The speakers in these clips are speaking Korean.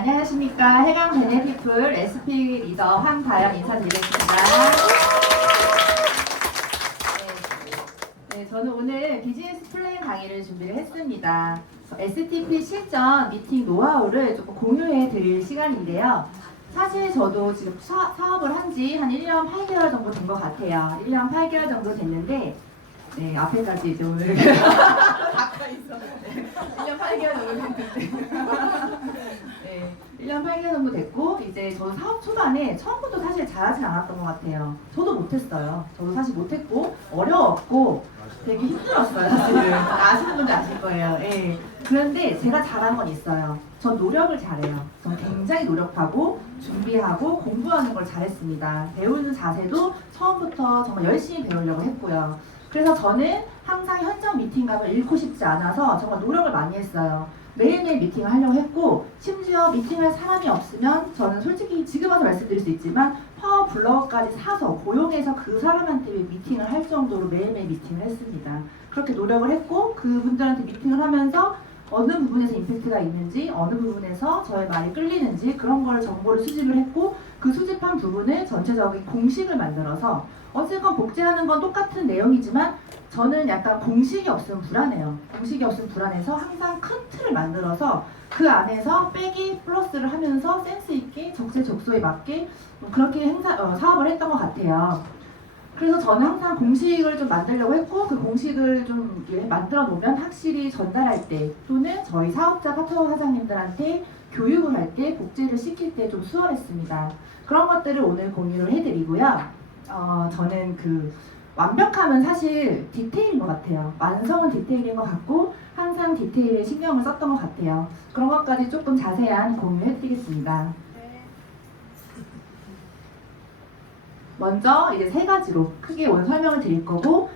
안녕하십니까. 해강 베네피플 SP 리더 황다연 인사드리겠습니다. 네, 저는 오늘 비즈니스 플랜 강의를 준비를 했습니다. STP 실전 미팅 노하우를 조금 공유해 드릴 시간인데요. 사실 저도 지금 사업을 한 지 한 1년 8개월 정도 된 것 같아요. 1년 8개월 정도 됐는데, 네, 앞에까지 이제 오늘 가까이 있어. 1년 8개월 정도 됐는데. 네, 1년 8개월 정도 됐고, 이제 저도 사업 초반에 처음부터 사실 잘하진 않았던 것 같아요. 저도 못했어요. 저도 사실 못했고, 어려웠고, 되게 힘들었어요, 사실은. 아시는 분들 아실 거예요. 예. 그런데 제가 잘한 건 있어요. 전 노력을 잘해요. 전 굉장히 노력하고, 준비하고, 공부하는 걸 잘했습니다. 배우는 자세도 처음부터 정말 열심히 배우려고 했고요. 그래서 저는 항상 현장 미팅감을 잃고 싶지 않아서 정말 노력을 많이 했어요. 매일매일 미팅을 하려고 했고, 심지어 미팅할 사람이 없으면 저는 솔직히 지금 와서 말씀드릴 수 있지만 파워 블로거까지 사서 고용해서 그 사람한테 미팅을 할 정도로 매일매일 미팅을 했습니다. 그렇게 노력을 했고, 그분들한테 미팅을 하면서 어느 부분에서 임팩트가 있는지, 어느 부분에서 저의 말이 끌리는지 그런 걸 정보를 수집을 했고, 그 수집한 부분을 전체적인 공식을 만들어서, 어쨌건 복제하는 건 똑같은 내용이지만 저는 약간 공식이 없으면 불안해요. 공식이 없으면 불안해서 항상 큰 틀을 만들어서 그 안에서 빼기 플러스를 하면서 센스 있게 적재적소에 맞게 그렇게 사업을 했던 것 같아요. 그래서 저는 항상 공식을 좀 만들려고 했고, 그 공식을 좀 만들어 놓으면 확실히 전달할 때 또는 저희 사업자 파트너 사장님들한테 교육을 할 때 복제를 시킬 때 좀 수월했습니다. 그런 것들을 오늘 공유를 해드리고요. 저는 완벽함은 사실 디테일인 것 같아요. 완성은 디테일인 것 같고 항상 디테일에 신경을 썼던 것 같아요. 그런 것까지 조금 자세한 공유해드리겠습니다. 먼저 이제 세 가지로 크게 오늘 설명을 드릴 거고,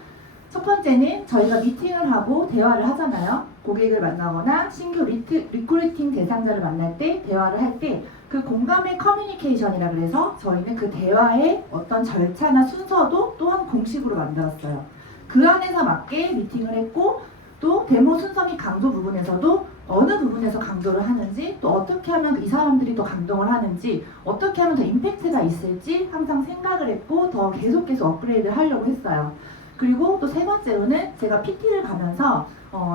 첫 번째는 저희가 미팅을 하고 대화를 하잖아요. 고객을 만나거나 신규 리크루팅 대상자를 만날 때 대화를 할 때 그 공감의 커뮤니케이션이라 그래서 저희는 그 대화의 어떤 절차나 순서도 또한 공식으로 만들었어요. 그 안에서 맞게 미팅을 했고, 또 데모 순서 및 강도 부분에서도 어느 부분에서 강조를 하는지, 또 어떻게 하면 이 사람들이 더 감동을 하는지, 어떻게 하면 더 임팩트가 있을지 항상 생각을 했고 더 계속 업그레이드를 하려고 했어요. 그리고 또 세 번째로는 제가 PT를 가면서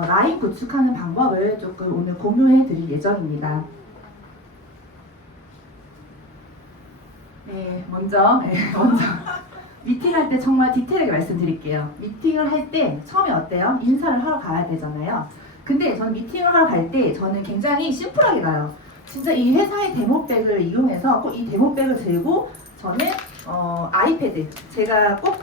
라인 구축하는 방법을 조금 오늘 공유해 드릴 예정입니다. 먼저 미팅할 때 정말 디테일하게 말씀드릴게요. 미팅을 할 때 처음에 어때요? 인사를 하러 가야 되잖아요. 근데 저는 미팅을 하러 갈 때 저는 굉장히 심플하게 가요. 진짜 이 회사의 데모백을 이용해서 꼭 이 데모백을 들고 저는 아이패드, 제가 꼭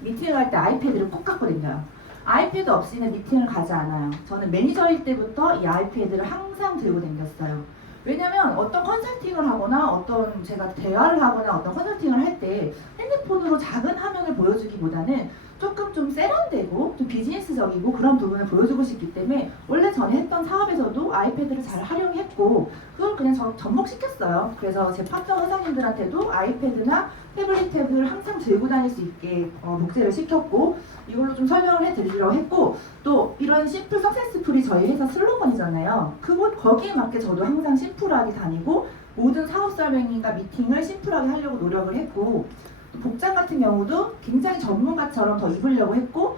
미팅을 할 때 아이패드를 꼭 갖고 다녀요. 아이패드 없이는 미팅을 가지 않아요. 저는 매니저일 때부터 이 아이패드를 항상 들고 다녔어요. 왜냐면 어떤 컨설팅을 하거나 어떤 제가 대화를 하거나 어떤 컨설팅을 할 때 핸드폰으로 작은 화면을 보여주기보다는 조금 좀 세련되고 좀 비즈니스적이고 그런 부분을 보여주고 싶기 때문에 원래 전에 했던 사업에서도 아이패드를 잘 활용했고 그걸 그냥 접목시켰어요. 그래서 제 파트너 회사님들한테도 아이패드나 태블릿 탭을 항상 들고 다닐 수 있게 복제를 시켰고, 이걸로 좀 설명을 해드리려고 했고, 또 이런 심플 석세스풀이 저희 회사 슬로건이잖아요. 거기에 맞게 저도 항상 심플하게 다니고 모든 사업 설명인가 미팅을 심플하게 하려고 노력을 했고, 또 복장 같은 경우도 굉장히 전문가처럼 더 입으려고 했고,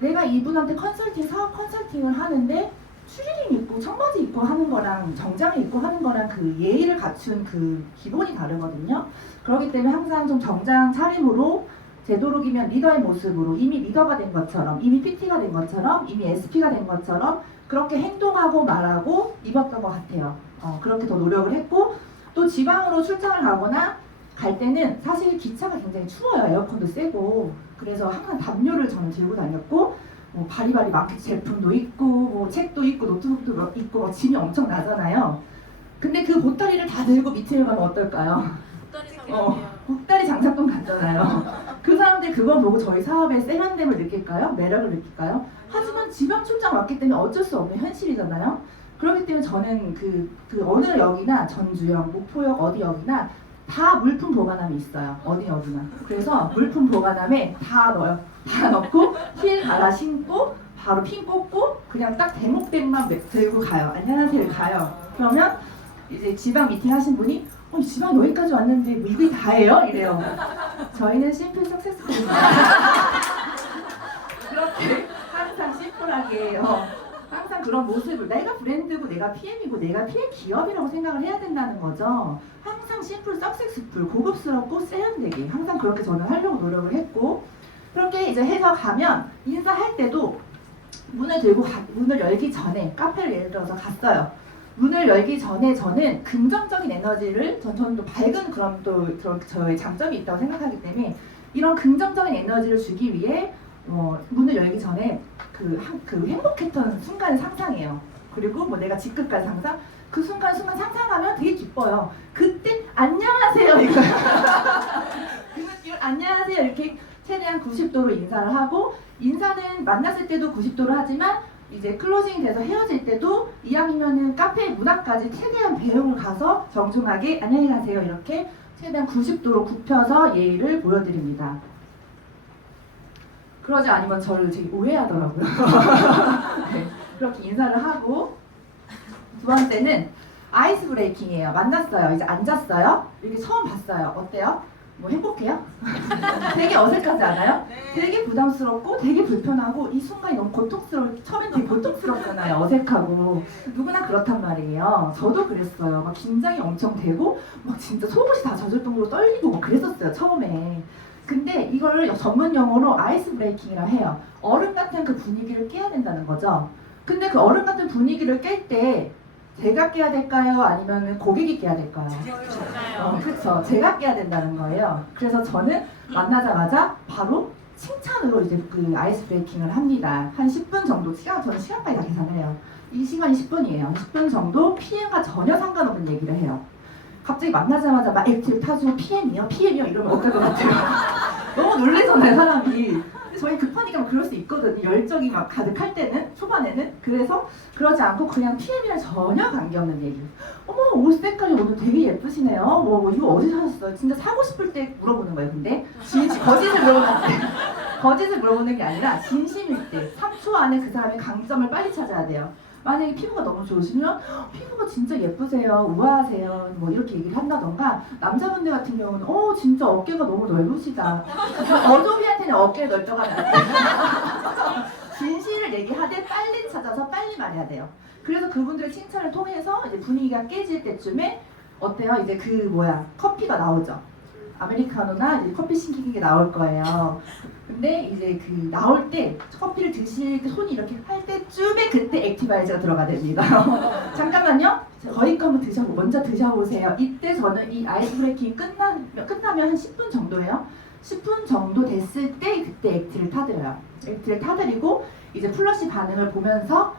내가 이분한테 사업 컨설팅을 하는데 추리닝 입고 청바지 입고 하는 거랑 정장을 입고 하는 거랑 그 예의를 갖춘 그 기본이 다르거든요. 그렇기 때문에 항상 좀 정장 차림으로 되도록이면 리더의 모습으로 이미 리더가 된 것처럼, 이미 PT가 된 것처럼, 이미 SP가 된 것처럼 그렇게 행동하고 말하고 입었던 것 같아요. 그렇게 더 노력을 했고, 또 지방으로 출장을 가거나 갈 때는 사실 기차가 굉장히 추워요. 에어컨도 세고. 그래서 항상 담요를 저는 들고 다녔고, 바리바리 마켓 제품도 있고 책도 있고 노트북도 있고 짐이 엄청 나잖아요. 근데 그 보따리를 다 들고 미팅을 가면 어떨까요? 보따리 장사꾼 같잖아요. 그 사람들이 그걸 보고 저희 사업의 세련됨을 느낄까요? 매력을 느낄까요? 하지만 지방 출장 왔기 때문에 어쩔 수 없는 현실이잖아요. 그렇기 때문에 저는 그 어느 역이나 전주역, 목포역 어디 역이나 다 물품 보관함이 있어요. 어디 역이나. 그래서 물품 보관함에 다 넣어요. 다 넣고 힐 갈아 신고 바로 핀 꽂고 그냥 딱 대목백만 들고 가요. 안녕하세요 가요. 그러면 이제 지방 미팅 하신 분이 지방 여기까지 왔는데 뭐 이게 다예요? 이래요. 저희는 심플 석세스풀입니다. 그렇게 항상 심플하게 항상 그런 모습을 내가 브랜드고 내가 PM이고 내가 PM 기업이라고 생각을 해야 된다는 거죠. 항상 심플 석세스풀 고급스럽고 세련되게 항상 그렇게 저는 하려고 노력을 했고 그렇게 이제 해서 가면 인사할 때도 문을 열기 전에 카페를 예를 들어서 갔어요. 문을 열기 전에 저는 긍정적인 에너지를 저는 또 밝은 그런 또 저의 장점이 있다고 생각하기 때문에 이런 긍정적인 에너지를 주기 위해 문을 열기 전에 그 행복했던 순간을 상상해요. 그리고 뭐 내가 직급 간 상상 그 순간 상상하면 되게 기뻐요. 그때 안녕하세요 이거요. 그 느낌을 안녕하세요 이렇게 최대한 90도로 인사를 하고 인사는 만났을 때도 90도로 하지만 이제 클로징 돼서 헤어질 때도 이왕이면은 카페 문 앞까지 최대한 배웅을 가서 정중하게 안녕히 가세요 이렇게 최대한 90도로 굽혀서 예의를 보여드립니다. 그러지 않으면 저를 되게 오해하더라고요. 네, 그렇게 인사를 하고 두 번째는 아이스 브레이킹이에요. 만났어요. 이제 앉았어요. 이렇게 처음 봤어요. 어때요? 뭐 행복해요? 되게 어색하지 않아요? 되게 부담스럽고 되게 불편하고 이 순간이 너무 처음엔 되게 고통스럽잖아요. 어색하고 누구나 그렇단 말이에요. 저도 그랬어요. 막 긴장이 엄청 되고 막 진짜 속옷이 다 젖을 정도로 떨리고 막 그랬었어요. 처음에. 근데 이걸 전문 용어로 아이스 브레이킹이라 해요. 얼음 같은 그 분위기를 깨야 된다는 거죠. 근데 그 얼음 같은 분위기를 깰 때 제가 깨야 될까요? 아니면 고객이 깨야 될까요? 그렇죠. 제가 깨야 된다는 거예요. 그래서 저는 만나자마자 바로 칭찬으로 이제 그 아이스 브레이킹을 합니다. 한 10분 정도 저는 시간까지 다 계산해요. 이 시간이 10분이에요. 10분 정도 PM과 전혀 상관없는 얘기를 해요. 갑자기 만나자마자 막 액티브 타주고 PM이요? 이러면 어떨 것 같아요? 너무 놀래잖아요, 사람이. 저희 급하니까 그럴 수 있거든요. 열정이 막 가득할 때는, 초반에는. 그래서 그러지 않고 그냥 PM이랑 전혀 관계없는 얘기. 어머, 옷 색깔이 오늘 되게 예쁘시네요. 뭐 이거 어디서 사셨어요? 진짜 사고 싶을 때 물어보는 거예요, 근데. 거짓을 물어보는 게. 거짓을 물어보는 게 아니라 진심일 때 3초 안에 그 사람의 강점을 빨리 찾아야 돼요. 만약에 피부가 너무 좋으시면 피부가 진짜 예쁘세요, 우아하세요 뭐 이렇게 얘기를 한다던가 남자분들 같은 경우는 진짜 어깨가 너무 넓으시다. 어조비한테는 어깨 넓다고 하면 안 돼요. 진실을 얘기하되 빨리 찾아서 빨리 말해야 돼요. 그래서 그분들의 칭찬을 통해서 이제 분위기가 깨질 때쯤에 어때요? 이제 커피가 나오죠. 아메리카노나 이제 커피 시키는 게 나올 거예요. 근데 이제 그 나올 때 커피를 드실 때 손이 이렇게 할 때쯤에 그때 액티바이저가 들어가야 됩니다. 잠깐만요. 거기 거 한번 먼저 드셔보세요. 이때 저는 이 아이스 브레이킹 끝나면 한 10분 정도예요. 10분 정도 됐을 때 그때 액티를 타드려요. 액티를 타드리고 이제 플러시 반응을 보면서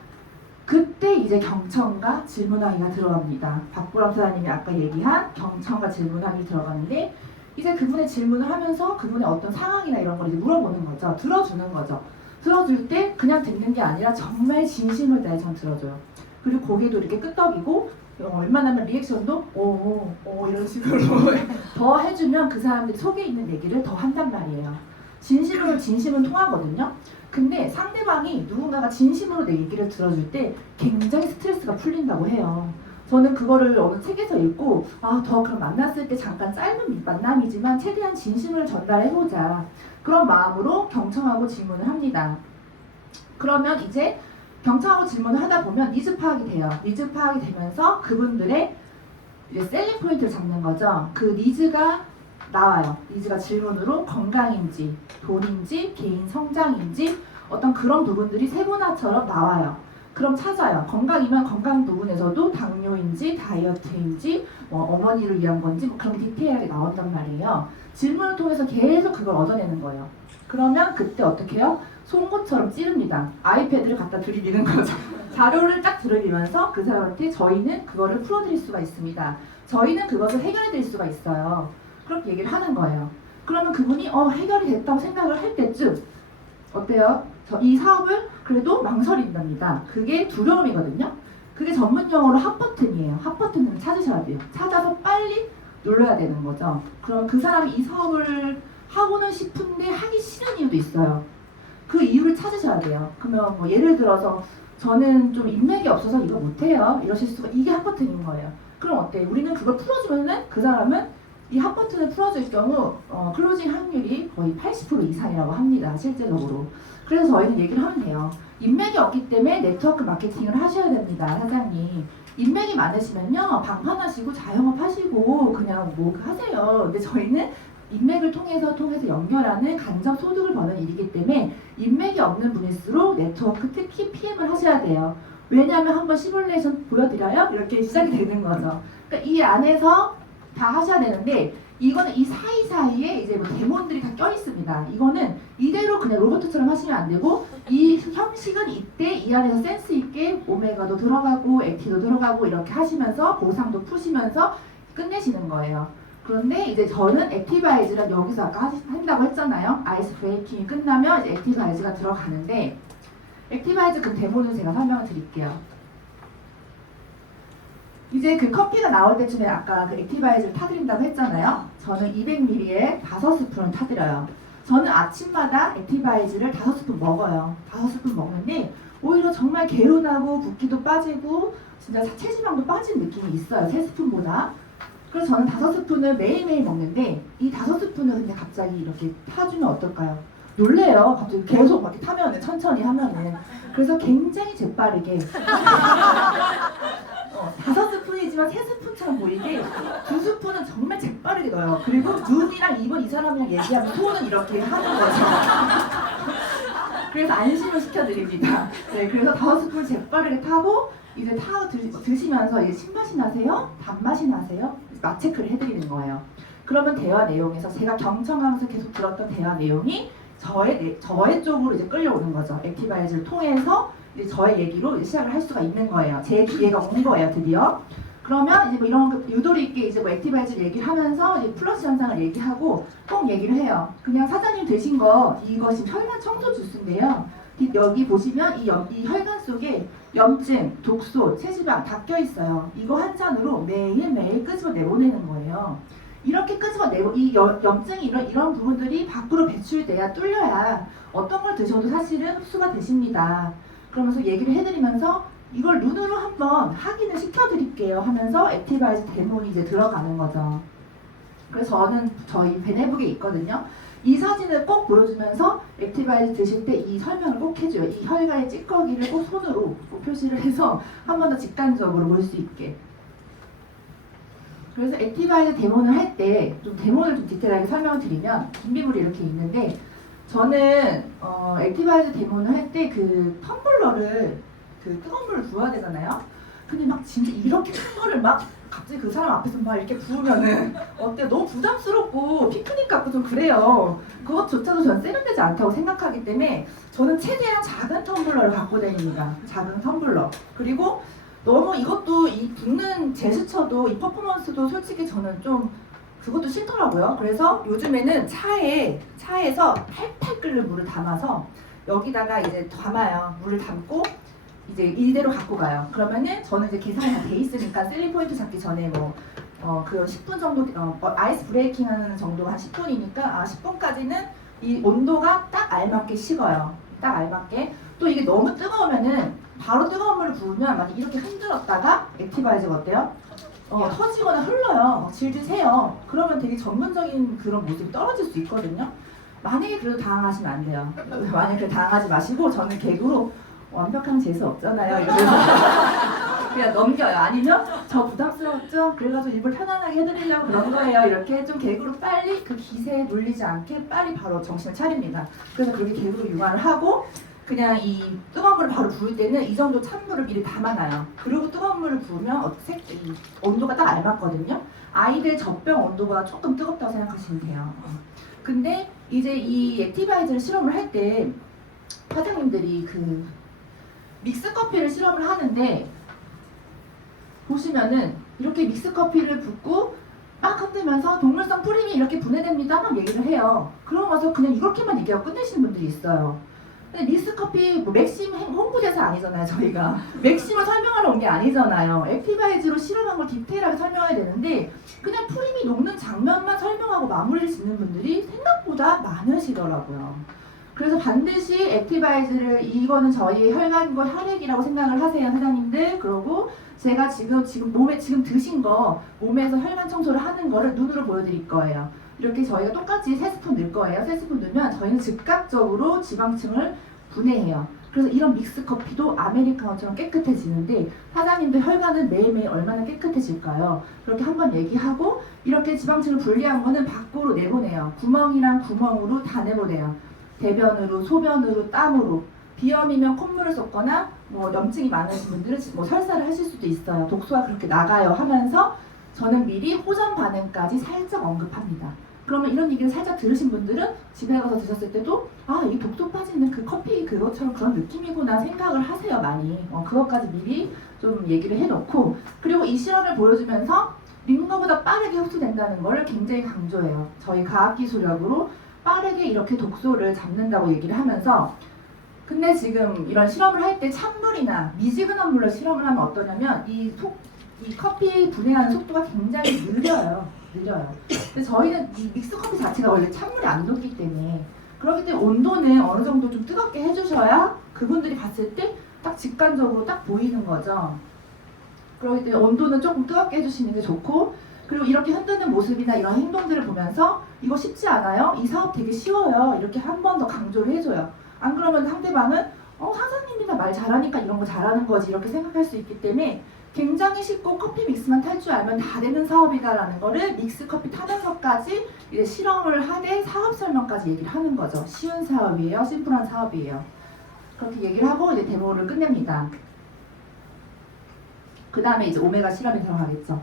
그때 이제 경청과 질문하기가 들어갑니다. 박보람 사장님이 아까 얘기한 경청과 질문하기 들어가는데 이제 그분의 질문을 하면서 그분의 어떤 상황이나 이런 걸 이제 물어보는 거죠. 들어주는 거죠. 들어줄 때 그냥 듣는 게 아니라 정말 진심을 다해 전 들어줘요. 그리고 고개도 이렇게 끄덕이고 웬만하면 리액션도 오 이런 식으로 더 해주면 그 사람들이 속에 있는 얘기를 더 한단 말이에요. 진심은 통하거든요. 근데 상대방이 누군가가 진심으로 내 얘기를 들어줄 때 굉장히 스트레스가 풀린다고 해요. 저는 그거를 어느 책에서 읽고 더 그럼 만났을 때 잠깐 짧은 만남이지만 최대한 진심을 전달해보자 그런 마음으로 경청하고 질문을 합니다. 그러면 이제 경청하고 질문을 하다 보면 니즈 파악이 돼요. 니즈 파악이 되면서 그분들의 이제 셀링 포인트를 잡는 거죠. 그 니즈가 나와요. 니즈가 질문으로 건강인지 돈인지 개인 성장인지 어떤 그런 부분들이 세분화처럼 나와요. 그럼 찾아요. 건강이면 건강 부분에서도 당뇨인지 다이어트인지 어머니를 위한 건지 그런 디테일하게 나온단 말이에요. 질문을 통해서 계속 그걸 얻어내는 거예요. 그러면 그때 어떻게 해요? 송곳처럼 찌릅니다. 아이패드를 갖다 들이미는 거죠. 자료를 딱 들이미면서 그 사람한테 저희는 그거를 풀어드릴 수가 있습니다. 저희는 그것을 해결해드릴 수가 있어요. 그렇게 얘기를 하는 거예요. 그러면 그분이 해결이 됐다고 생각을 할 때쯤 어때요? 이 사업을 그래도 망설인답니다. 그게 두려움이거든요. 그게 전문 용어로 핫버튼이에요. 핫버튼을 찾으셔야 돼요. 찾아서 빨리 눌러야 되는 거죠. 그럼 그 사람이 이 사업을 하고는 싶은데 하기 싫은 이유도 있어요. 그 이유를 찾으셔야 돼요. 그러면 예를 들어서 저는 좀 인맥이 없어서 이거 못해요. 이러실 수가 이게 핫버튼인 거예요. 그럼 어때? 우리는 그걸 풀어주면은 그 사람은 이 한 버튼을 풀어줄 경우 클로징 확률이 거의 80% 이상이라고 합니다. 실제적으로. 그래서 저희는 얘기를 하면 돼요. 인맥이 없기 때문에 네트워크 마케팅을 하셔야 됩니다. 사장님. 인맥이 많으시면요. 방판하시고 자영업 하시고 그냥 뭐 하세요. 근데 저희는 인맥을 통해서 연결하는 간접 소득을 버는 일이기 때문에 인맥이 없는 분일수록 네트워크 특히 PM을 하셔야 돼요. 왜냐하면 한번 시뮬레이션 보여드려요? 이렇게 시작이 되는 거죠. 그러니까 이 안에서 다 하셔야 되는데 이거는 이 사이사이에 이제 뭐 데몬들이 다 껴있습니다. 이거는 이대로 그냥 로봇처럼 하시면 안 되고 이 형식은 이때 이 안에서 센스 있게 오메가도 들어가고 액티도 들어가고 이렇게 하시면서 보상도 푸시면서 끝내시는 거예요. 그런데 이제 저는 액티바이즈를 여기서 아까 한다고 했잖아요. 아이스 브레이킹이 끝나면 이제 액티바이즈가 들어가는데 액티바이즈 그 데모는 제가 설명을 드릴게요. 이제 그 커피가 나올 때쯤에 아까 그 액티바이즈를 타드린다고 했잖아요. 저는 200ml에 5스푼을 타드려요. 저는 아침마다 액티바이즈를 5스푼 먹어요. 5스푼 먹는데 오히려 정말 개운하고 붓기도 빠지고 진짜 체지방도 빠진 느낌이 있어요. 3스푼보다. 그래서 저는 5스푼을 매일매일 먹는데 이 5스푼을 근데 갑자기 이렇게 타주면 어떨까요? 놀래요. 갑자기 계속 막 이렇게 타면은 천천히 하면은. 그래서 굉장히 재빠르게 5스푼이지만 3스푼처럼 보이게 2스푼은 정말 재빠르게 넣어요. 그리고 눈이랑 입은 이 사람이랑 얘기하면 손은 이렇게 하는 거죠. 그래서 안심을 시켜드립니다. 네, 그래서 5스푼 재빠르게 타고 이제 드시면서 이게 신맛이 나세요? 단맛이 나세요? 맛 체크를 해드리는 거예요. 그러면 대화 내용에서 제가 경청하면서 계속 들었던 대화 내용이 저의 쪽으로 이제 끌려오는 거죠. 액티바이즈를 통해서 이제 저의 얘기로 이제 시작을 할 수가 있는 거예요. 제 기회가 온 거예요, 드디어. 그러면 이제 뭐 이런 유도리 있게 이제 뭐 액티바이즈 얘기를 하면서 이제 플러스 현상을 얘기하고 꼭 얘기를 해요. 그냥 사장님 드신 거 이거 지금 혈관 청소 주스인데요. 여기 보시면 이 혈관 속에 염증, 독소, 체지방 다 껴 있어요. 이거 한 잔으로 매일매일 끄집어 내보내는 거예요. 이렇게 끄집어내고 이 염증이 이런 부분들이 밖으로 배출돼야 뚫려야 어떤 걸 드셔도 사실은 흡수가 되십니다. 그러면서 얘기를 해드리면서 이걸 눈으로 한번 확인을 시켜드릴게요 하면서 액티바이즈 데몬이 이제 들어가는 거죠. 그래서 저는 저희 베네북에 있거든요. 이 사진을 꼭 보여주면서 액티바이즈 드실 때 이 설명을 꼭 해줘요. 이 혈관의 찌꺼기를 꼭 손으로 꼭 표시를 해서 한 번 더 직관적으로 볼 수 있게. 그래서 액티바이즈 데모를 할 때 좀 데모를 좀 디테일하게 설명을 드리면 준비물이 이렇게 있는데 저는 액티바이즈 데모를 할 때 그 텀블러를 그 뜨거운 물을 부어야 되잖아요. 근데 막 진짜 이렇게 큰 거를 막 갑자기 그 사람 앞에서 막 이렇게 부으면은 어때? 너무 부담스럽고 피크닉 같고 좀 그래요. 그것조차도 저는 세련되지 않다고 생각하기 때문에 저는 최대한 작은 텀블러를 갖고 다닙니다. 작은 텀블러. 그리고 너무 이것도 이 붓는 제스처도 이 퍼포먼스도 솔직히 저는 좀 그것도 싫더라고요. 그래서 요즘에는 차에서 팔팔 끓는 물을 담아서 여기다가 이제 담아요. 물을 담고 이제 이대로 갖고 가요. 그러면은 저는 이제 계산이 다 돼 있으니까 셀링 포인트 잡기 전에 그 10분 정도 아이스 브레이킹 하는 정도가 한 10분이니까 10분까지는 이 온도가 딱 알맞게 식어요. 딱 알맞게. 또 이게 너무 뜨거우면은 바로 뜨거운 물을 부으면 만약 이렇게 흔들었다가 액티바이즈가 어때요? 터지거나 흘러요. 질질 새요. 그러면 되게 전문적인 그런 모습이 떨어질 수 있거든요. 만약에 그래도 당황하시면 안 돼요. 만약에 당황하지 마시고 저는 개그로 완벽한 재수 없잖아요. 이러면서 그냥 넘겨요. 아니면 저 부담스럽죠? 그래가지고 일부러 편안하게 해드리려고 그런 거예요. 이렇게 좀 개그로 빨리 그 기세에 눌리지 않게 빨리 바로 정신을 차립니다. 그래서 그렇게 개그로 융화를 하고 그냥 이 뜨거운 물을 바로 부을 때는 이 정도 찬물을 미리 담아놔요. 그리고 뜨거운 물을 부으면 이 온도가 딱 알맞거든요. 아이들 젖병 온도가 조금 뜨겁다고 생각하시면 돼요. 근데 이제 이 액티바이즈를 실험을 할 때 사장님들이 그 믹스 커피를 실험을 하는데 보시면은 이렇게 믹스 커피를 붓고 막 흔들면서 동물성 프림이 이렇게 분해됩니다 막 얘기를 해요. 그러고 나서 그냥 이렇게만 얘기하고 끝내시는 분들이 있어요. 근데 믹스커피 맥심 홍보대사 아니잖아요. 저희가 맥심을 설명하러 온 게 아니잖아요. 액티바이즈로 실험한 걸 디테일하게 설명해야 되는데 그냥 프림이 녹는 장면만 설명하고 마무리를 짓는 분들이 생각보다 많으시더라고요. 그래서 반드시 액티바이즈를 이거는 저희 혈관과 혈액이라고 생각을 하세요, 사장님들. 그러고 제가 지금 몸에 지금 드신 거 몸에서 혈관 청소를 하는 거를 눈으로 보여드릴 거예요. 이렇게 저희가 똑같이 3스푼 넣을 거예요. 3스푼 넣으면 저희는 즉각적으로 지방층을 분해해요. 그래서 이런 믹스 커피도 아메리카노처럼 깨끗해지는데 사장님들 혈관은 매일매일 얼마나 깨끗해질까요? 그렇게 한번 얘기하고 이렇게 지방층을 분리한 거는 밖으로 내보내요. 구멍이랑 구멍으로 다 내보내요. 대변으로, 소변으로, 땀으로. 비염이면 콧물을 쏟거나 뭐 염증이 많으신 분들은 뭐 설사를 하실 수도 있어요. 독소가 그렇게 나가요 하면서 저는 미리 호전 반응까지 살짝 언급합니다. 그러면 이런 얘기를 살짝 들으신 분들은 집에 가서 드셨을 때도 아, 이 독소 빠지는 그 커피 그것처럼 그런 느낌이구나 생각을 하세요, 많이. 그것까지 미리 좀 얘기를 해놓고, 그리고 이 실험을 보여주면서 믿는 것보다 빠르게 흡수된다는 걸 굉장히 강조해요. 저희 과학기술력으로 빠르게 이렇게 독소를 잡는다고 얘기를 하면서, 근데 지금 이런 실험을 할 때 찬물이나 미지근한 물로 실험을 하면 어떠냐면 이 커피 분해하는 속도가 굉장히 느려요. 근데 저희는 이 믹스 커피 자체가 원래 찬물이 안 녹기 때문에, 그렇기 때문에 온도는 어느 정도 좀 뜨겁게 해주셔야 그분들이 봤을 때 딱 직관적으로 딱 보이는 거죠. 그렇기 때문에 온도는 조금 뜨겁게 해주시는 게 좋고, 그리고 이렇게 흔드는 모습이나 이런 행동들을 보면서 이거 쉽지 않아요? 이 사업 되게 쉬워요. 이렇게 한 번 더 강조를 해줘요. 안 그러면 상대방은 사장님이나 말 잘하니까 이런 거 잘하는 거지 이렇게 생각할 수 있기 때문에 굉장히 쉽고 커피 믹스만 탈 줄 알면 다 되는 사업이다라는 거를 믹스 커피 타면서까지 이제 실험을 하되 사업 설명까지 얘기를 하는 거죠. 쉬운 사업이에요. 심플한 사업이에요. 그렇게 얘기를 하고 이제 데모를 끝냅니다. 그 다음에 이제 오메가 실험에 들어가겠죠.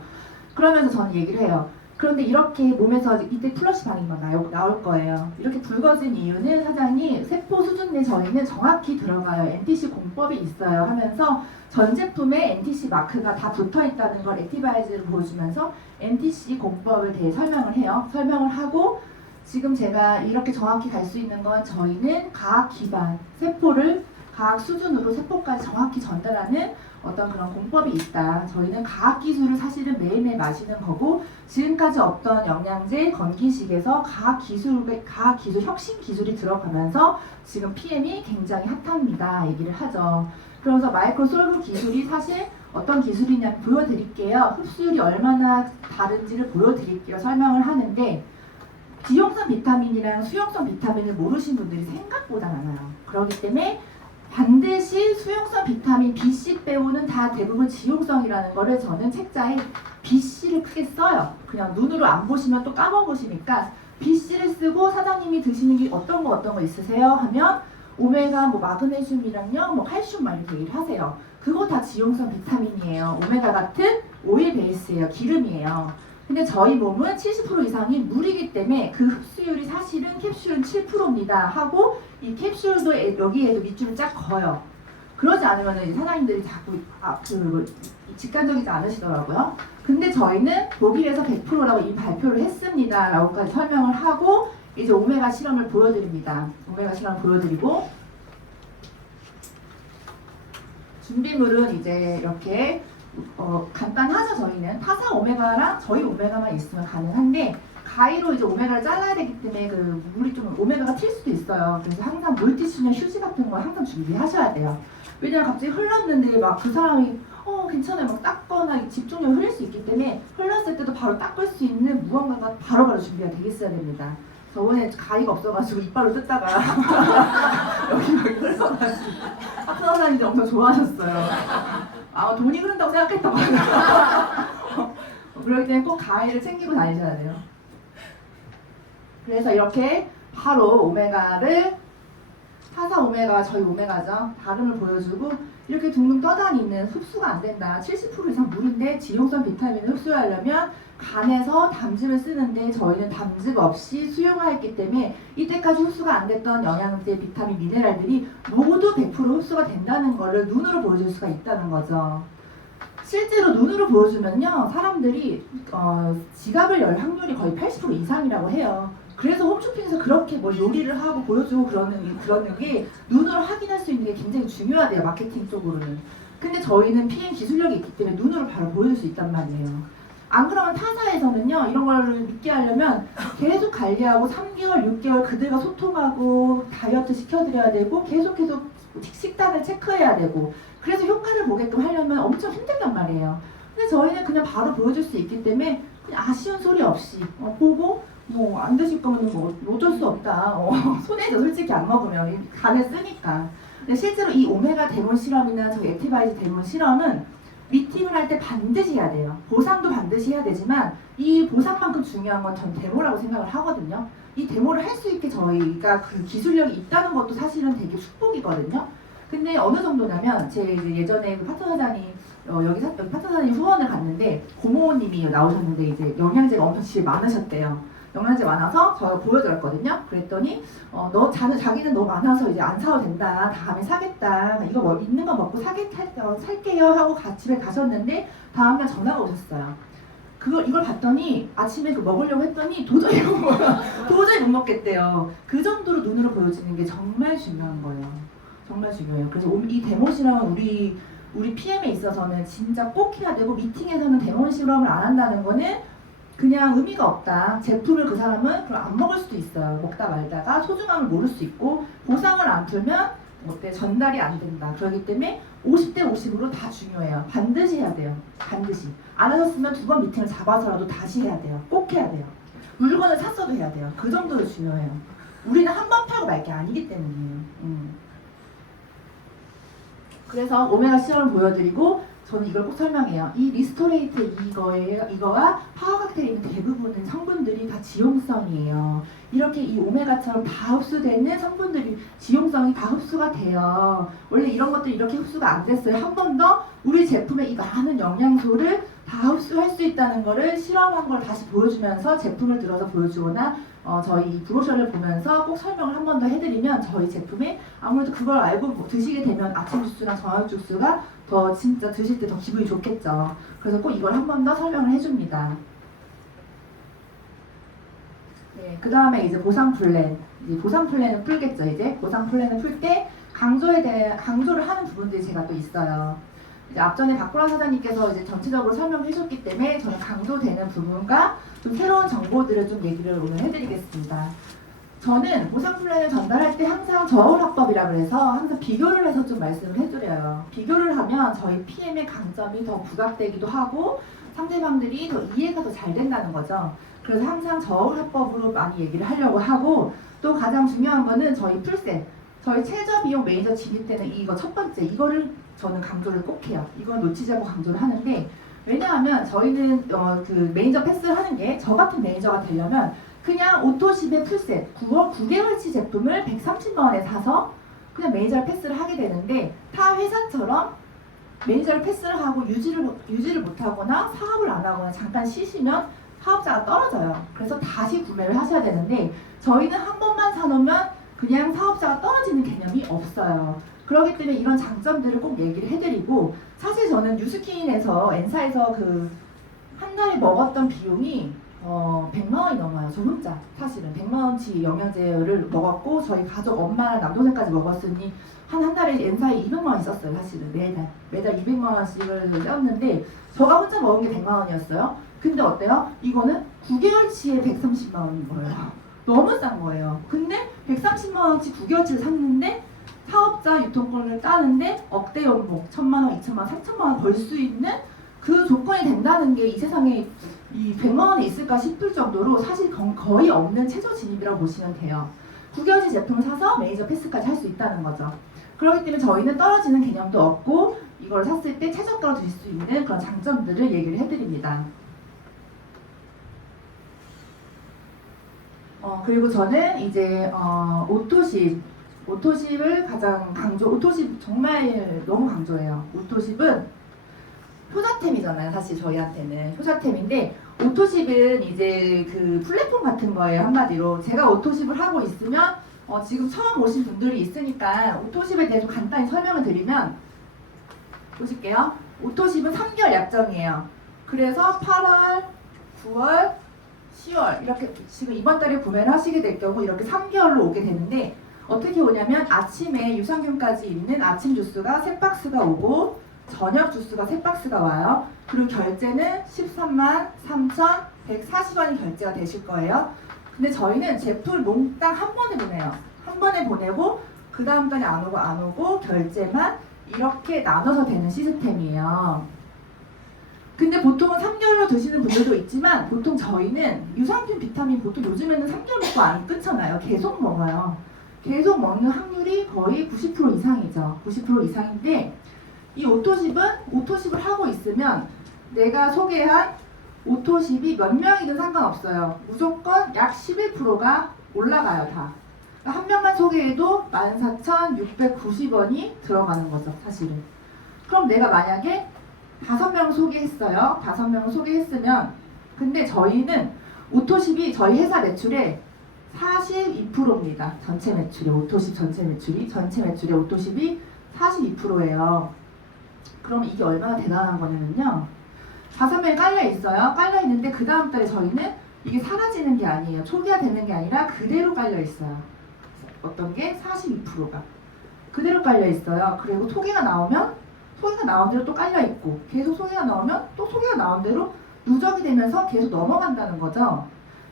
그러면서 저는 얘기를 해요. 그런데 이렇게 몸에서 이때 플러시 반응이 막 나올 거예요. 이렇게 붉어진 이유는 사장님 세포 수준 내 저희는 정확히 들어가요. NTC 공법이 있어요 하면서 전 제품에 NTC 마크가 다 붙어 있다는 걸 액티바이즈를 보여주면서 NTC 공법을 대해 설명을 해요. 설명을 하고 지금 제가 이렇게 정확히 갈 수 있는 건 저희는 과학 기반 세포를 과학 수준으로 세포까지 정확히 전달하는 어떤 그런 공법이 있다. 저희는 과학 기술을 사실은 매일매일 마시는 거고 지금까지 없던 영양제 건기식에서 과학 기술 혁신 기술이 들어가면서 지금 PM이 굉장히 핫합니다. 얘기를 하죠. 그러면서 마이크로솔브 기술이 사실 어떤 기술이냐 보여드릴게요. 흡수율이 얼마나 다른지를 보여드릴게요. 설명을 하는데 지용성 비타민이랑 수용성 비타민을 모르신 분들이 생각보다 많아요. 그렇기 때문에 반드시 수용성 비타민 B씨 빼고는 다 대부분 지용성이라는 거를 저는 책자에 B씨를 크게 써요. 그냥 눈으로 안 보시면 또 까먹으시니까 B씨를 쓰고 사장님이 드시는 게 어떤 거 있으세요? 하면 오메가 뭐 마그네슘이랑요, 뭐 칼슘 막 이렇게 얘기를 하세요. 그거 다 지용성 비타민이에요. 오메가 같은 오일 베이스예요. 기름이에요. 근데 저희 몸은 70% 이상이 물이기 때문에 그 흡수율이 사실은 캡슐은 7%입니다 하고 이 캡슐도 여기에도 밑줄을 쫙 그어요. 그러지 않으면 사장님들이 자꾸 직관적이지 않으시더라고요. 근데 저희는 독일에서 100%라고 이 발표를 했습니다 라고까지 설명을 하고 이제 오메가 실험을 보여드립니다. 오메가 실험을 보여드리고 준비물은 이제 이렇게 간단하죠. 저희는 타사 오메가랑 저희 오메가만 있으면 가능한데 가위로 이제 오메가를 잘라야 되기 때문에 그 물이 좀 오메가가 튈 수도 있어요. 그래서 항상 물티슈나 휴지 같은 거 항상 준비하셔야 돼요. 왜냐면 갑자기 흘렀는데 막 그 사람이 괜찮아요 막 닦거나 집중력을 흘릴 수 있기 때문에 흘렀을 때도 바로 닦을 수 있는 무언가가 바로바로 준비가 되어 있어야 됩니다. 저번에 가위가 없어가지고 이빨로 뜯다가 여기 흘러가지고 파트너사님들 엄청 좋아하셨어요. 돈이 흐른다고 생각했다고. 그렇기 때문에 꼭 가위를 챙기고 다니셔야 돼요. 그래서 이렇게 바로 오메가를 타사 오메가와 저희 오메가죠. 다름을 보여주고 이렇게 둥둥 떠다니는 흡수가 안 된다. 70% 이상 물인데 지용성 비타민을 흡수하려면 간에서 담즙을 쓰는데 저희는 담즙 없이 수용하였기 때문에 이때까지 흡수가 안 됐던 영양제, 비타민, 미네랄들이 모두 100% 흡수가 된다는 것을 눈으로 보여줄 수가 있다는 거죠. 실제로 눈으로 보여주면요 사람들이 지갑을 열 확률이 거의 80% 이상이라고 해요. 그래서 홈쇼핑에서 그렇게 뭐 요리를 하고 보여주고 그러는 게 눈으로 확인할 수 있는 게 굉장히 중요하대요. 마케팅 쪽으로는. 근데 저희는 PM 기술력이 있기 때문에 눈으로 바로 보여줄 수 있단 말이에요. 안 그러면 타사에서는요 이런 걸 믿게 하려면 계속 관리하고 3개월, 6개월 그들과 소통하고 다이어트 시켜드려야 되고 계속 식단을 체크해야 되고 그래서 효과를 보게끔 하려면 엄청 힘들단 말이에요. 근데 저희는 그냥 바로 보여줄 수 있기 때문에 그냥 아쉬운 소리 없이 보고 뭐 안 드실 거면 뭐 어쩔 수 없다. 손해죠. 솔직히 안 먹으면 간에 쓰니까. 근데 실제로 이 오메가 데몬 실험이나 저 액티바이즈 데몬 실험은 미팅을 할 때 반드시 해야 돼요. 보상도 반드시 해야 되지만 이 보상만큼 중요한 건 전 데모라고 생각을 하거든요. 이 데모를 할 수 있게 저희가 그 기술력이 있다는 것도 사실은 되게 축복이거든요. 근데 어느 정도냐면 제 이제 예전에 그 파트너사님 여기 파트너사님 후원을 갔는데 고모님이 나오셨는데 이제 영양제가 엄청 집에 많으셨대요. 영양제 많아서 제가 보여드렸거든요. 그랬더니 자기는 너무 많아서 이제 안 사도 된다. 다음에 사겠다. 이거 뭐 있는 거 먹고 살게요 하고 집에 가셨는데 다음날 전화가 오셨어요. 이걸 봤더니 아침에 먹으려고 했더니 도저히 못 먹겠대요. 그 정도로 눈으로 보여지는 게 정말 중요한 거예요. 정말 중요해요. 그래서 이 데모 실험은 우리 PM에 있어서는 진짜 꼭 해야 되고 미팅에서는 데모 실험을 안 한다는 거는 그냥 의미가 없다. 제품을 그 사람은 그럼 안 먹을 수도 있어요. 먹다 말다가 소중함을 모를 수 있고 보상을 안 풀면 전달이 안 된다. 그렇기 때문에 50대 50으로 다 중요해요. 반드시 해야 돼요. 반드시. 안 하셨으면 2번 미팅을 잡아서라도 다시 해야 돼요. 꼭 해야 돼요. 물건을 샀어도 해야 돼요. 그 정도로 중요해요. 우리는 한 번 팔고 말 게 아니기 때문이에요. 그래서 오메가 실험을 보여드리고 저는 이걸 꼭 설명해요. 이 리스토레이트 이거와 파워칵테일에 있는 대부분은 성분들이 다 지용성이에요. 이렇게 이 오메가처럼 다 흡수되는 성분들이 지용성이 다 흡수가 돼요. 원래 이런 것들이 이렇게 흡수가 안 됐어요. 한 번 더 우리 제품의 이 많은 영양소를 다 흡수할 수 있다는 거를 실험한 걸 다시 보여주면서 제품을 들어서 보여주거나 저희 브로셔를 보면서 꼭 설명을 한 번 더 해드리면 저희 제품에 아무래도 그걸 알고 드시게 되면 아침 주스나 저녁 주스가 더 진짜 드실 때 더 기분이 좋겠죠. 그래서 꼭 이걸 한 번 더 설명을 해줍니다. 네, 그 다음에 이제 보상 플랜. 이제 보상 플랜을 풀겠죠. 이제 보상 플랜을 풀 때 강조를 하는 부분들이 제가 또 있어요. 이제 앞전에 박보라 사장님께서 이제 전체적으로 설명해 주셨기 때문에 저는 강조되는 부분과 좀 새로운 정보들을 좀 얘기를 오늘 해드리겠습니다. 저는 보상 플랜을 전달할 때 항상 저울화법이라 그래서 항상 비교를 해서 좀 말씀을 해드려요. 비교를 하면 저희 PM의 강점이 더 부각되기도 하고 상대방들이 더 이해가 더 잘 된다는 거죠. 그래서 항상 저울화법으로 많이 얘기를 하려고 하고 또 가장 중요한 거는 저희 풀셋. 저희 최저 비용 매니저 진입 때는 이거 첫 번째 이거를 저는 강조를 꼭 해요. 이건 놓치지 않고 강조를 하는데 왜냐하면 저희는 그 매니저 패스를 하는 게 저 같은 매니저가 되려면 그냥 오토십의 풀셋 9개월치 제품을 130만 원에 사서 그냥 매니저 패스를 하게 되는데 타 회사처럼 매니저를 패스를 하고 유지를 못하거나 사업을 안 하거나 잠깐 쉬시면 사업자가 떨어져요. 그래서 다시 구매를 하셔야 되는데 저희는 한 번만 사놓으면 그냥 사업자가 떨어지는 개념이 없어요. 그렇기 때문에 이런 장점들을 꼭 얘기를 해드리고 사실 저는 뉴스킨에서 N사에서 그 한 달에 먹었던 비용이 100만 원이 넘어요. 저 혼자 사실은 100만 원치 영양제를 먹었고 저희 가족 엄마랑 남동생까지 먹었으니 한 달에 N사에 200만 원이 썼어요. 사실은 매달 200만 원씩을 썼는데 저가 혼자 먹은 게 100만 원이었어요. 근데 어때요? 이거는 9개월치에 130만 원인 거예요. 너무 싼 거예요. 근데 130만 원치 9개월치를 샀는데 사업자 유통권을 따는데 억대 연봉 1,000만 원, 2,000만 원, 3,000만 원 벌 수 있는 그 조건이 된다는 게 이 세상에 이 100만 원이 있을까 싶을 정도로 사실 거의 없는 최저 진입이라고 보시면 돼요. 9개월치 제품을 사서 매니저 패스까지 할 수 있다는 거죠. 그렇기 때문에 저희는 떨어지는 개념도 없고 이걸 샀을 때 최저가로 드실 수 있는 그런 장점들을 얘기를 해드립니다. 그리고 저는 이제 오토십을 가장 오토십 정말 너무 강조해요. 오토십은 효자템이잖아요. 사실 저희한테는 효자템인데 오토십은 이제 그 플랫폼 같은 거예요. 한마디로 제가 오토십을 하고 있으면 지금 처음 오신 분들이 있으니까 오토십에 대해서 간단히 설명을 드리면 보실게요. 오토십은 3개월 약정이에요. 그래서 8월, 9월, 10월 이렇게 지금 이번 달에 구매를 하시게 될 경우 이렇게 3개월로 오게 되는데 어떻게 오냐면 아침에 유산균까지 있는 아침 주스가 3박스가 오고 저녁 주스가 3박스가 와요. 그리고 결제는 13만 3,140원이 결제가 되실 거예요. 근데 저희는 제품을 몽땅 한 번에 보내요. 한 번에 보내고 그 다음 달에 안 오고 결제만 이렇게 나눠서 되는 시스템이에요. 근데 보통은 3개월로 드시는 분들도 있지만 보통 저희는 유산균 비타민 보통 요즘에는 3개월 먹고 안 끊잖아요. 계속 먹어요. 계속 먹는 확률이 거의 90% 이상이죠. 90% 이상인데 이 오토십을 하고 있으면 내가 소개한 오토십이 몇 명이든 상관없어요. 무조건 약 11%가 올라가요, 다. 한 명만 소개해도 14,690원이 들어가는 거죠, 사실은. 그럼 내가 만약에 5명 소개했어요. 5명 소개했으면 근데 저희는 오토십이 저희 회사 매출의 42%입니다. 전체 매출의 오토십 전체 매출의 오토십이 42%예요. 그럼 이게 얼마나 대단한 거냐면요. 5명이 깔려 있어요. 깔려 있는데 그 다음 달에 저희는 이게 사라지는 게 아니에요. 초기화되는 게 아니라 그대로 깔려 있어요. 어떤 게 42%가 그대로 깔려 있어요. 그리고 소개가 나온 대로 또 깔려 있고 계속 소개가 나오면 또 소개가 나온 대로 누적이 되면서 계속 넘어간다는 거죠.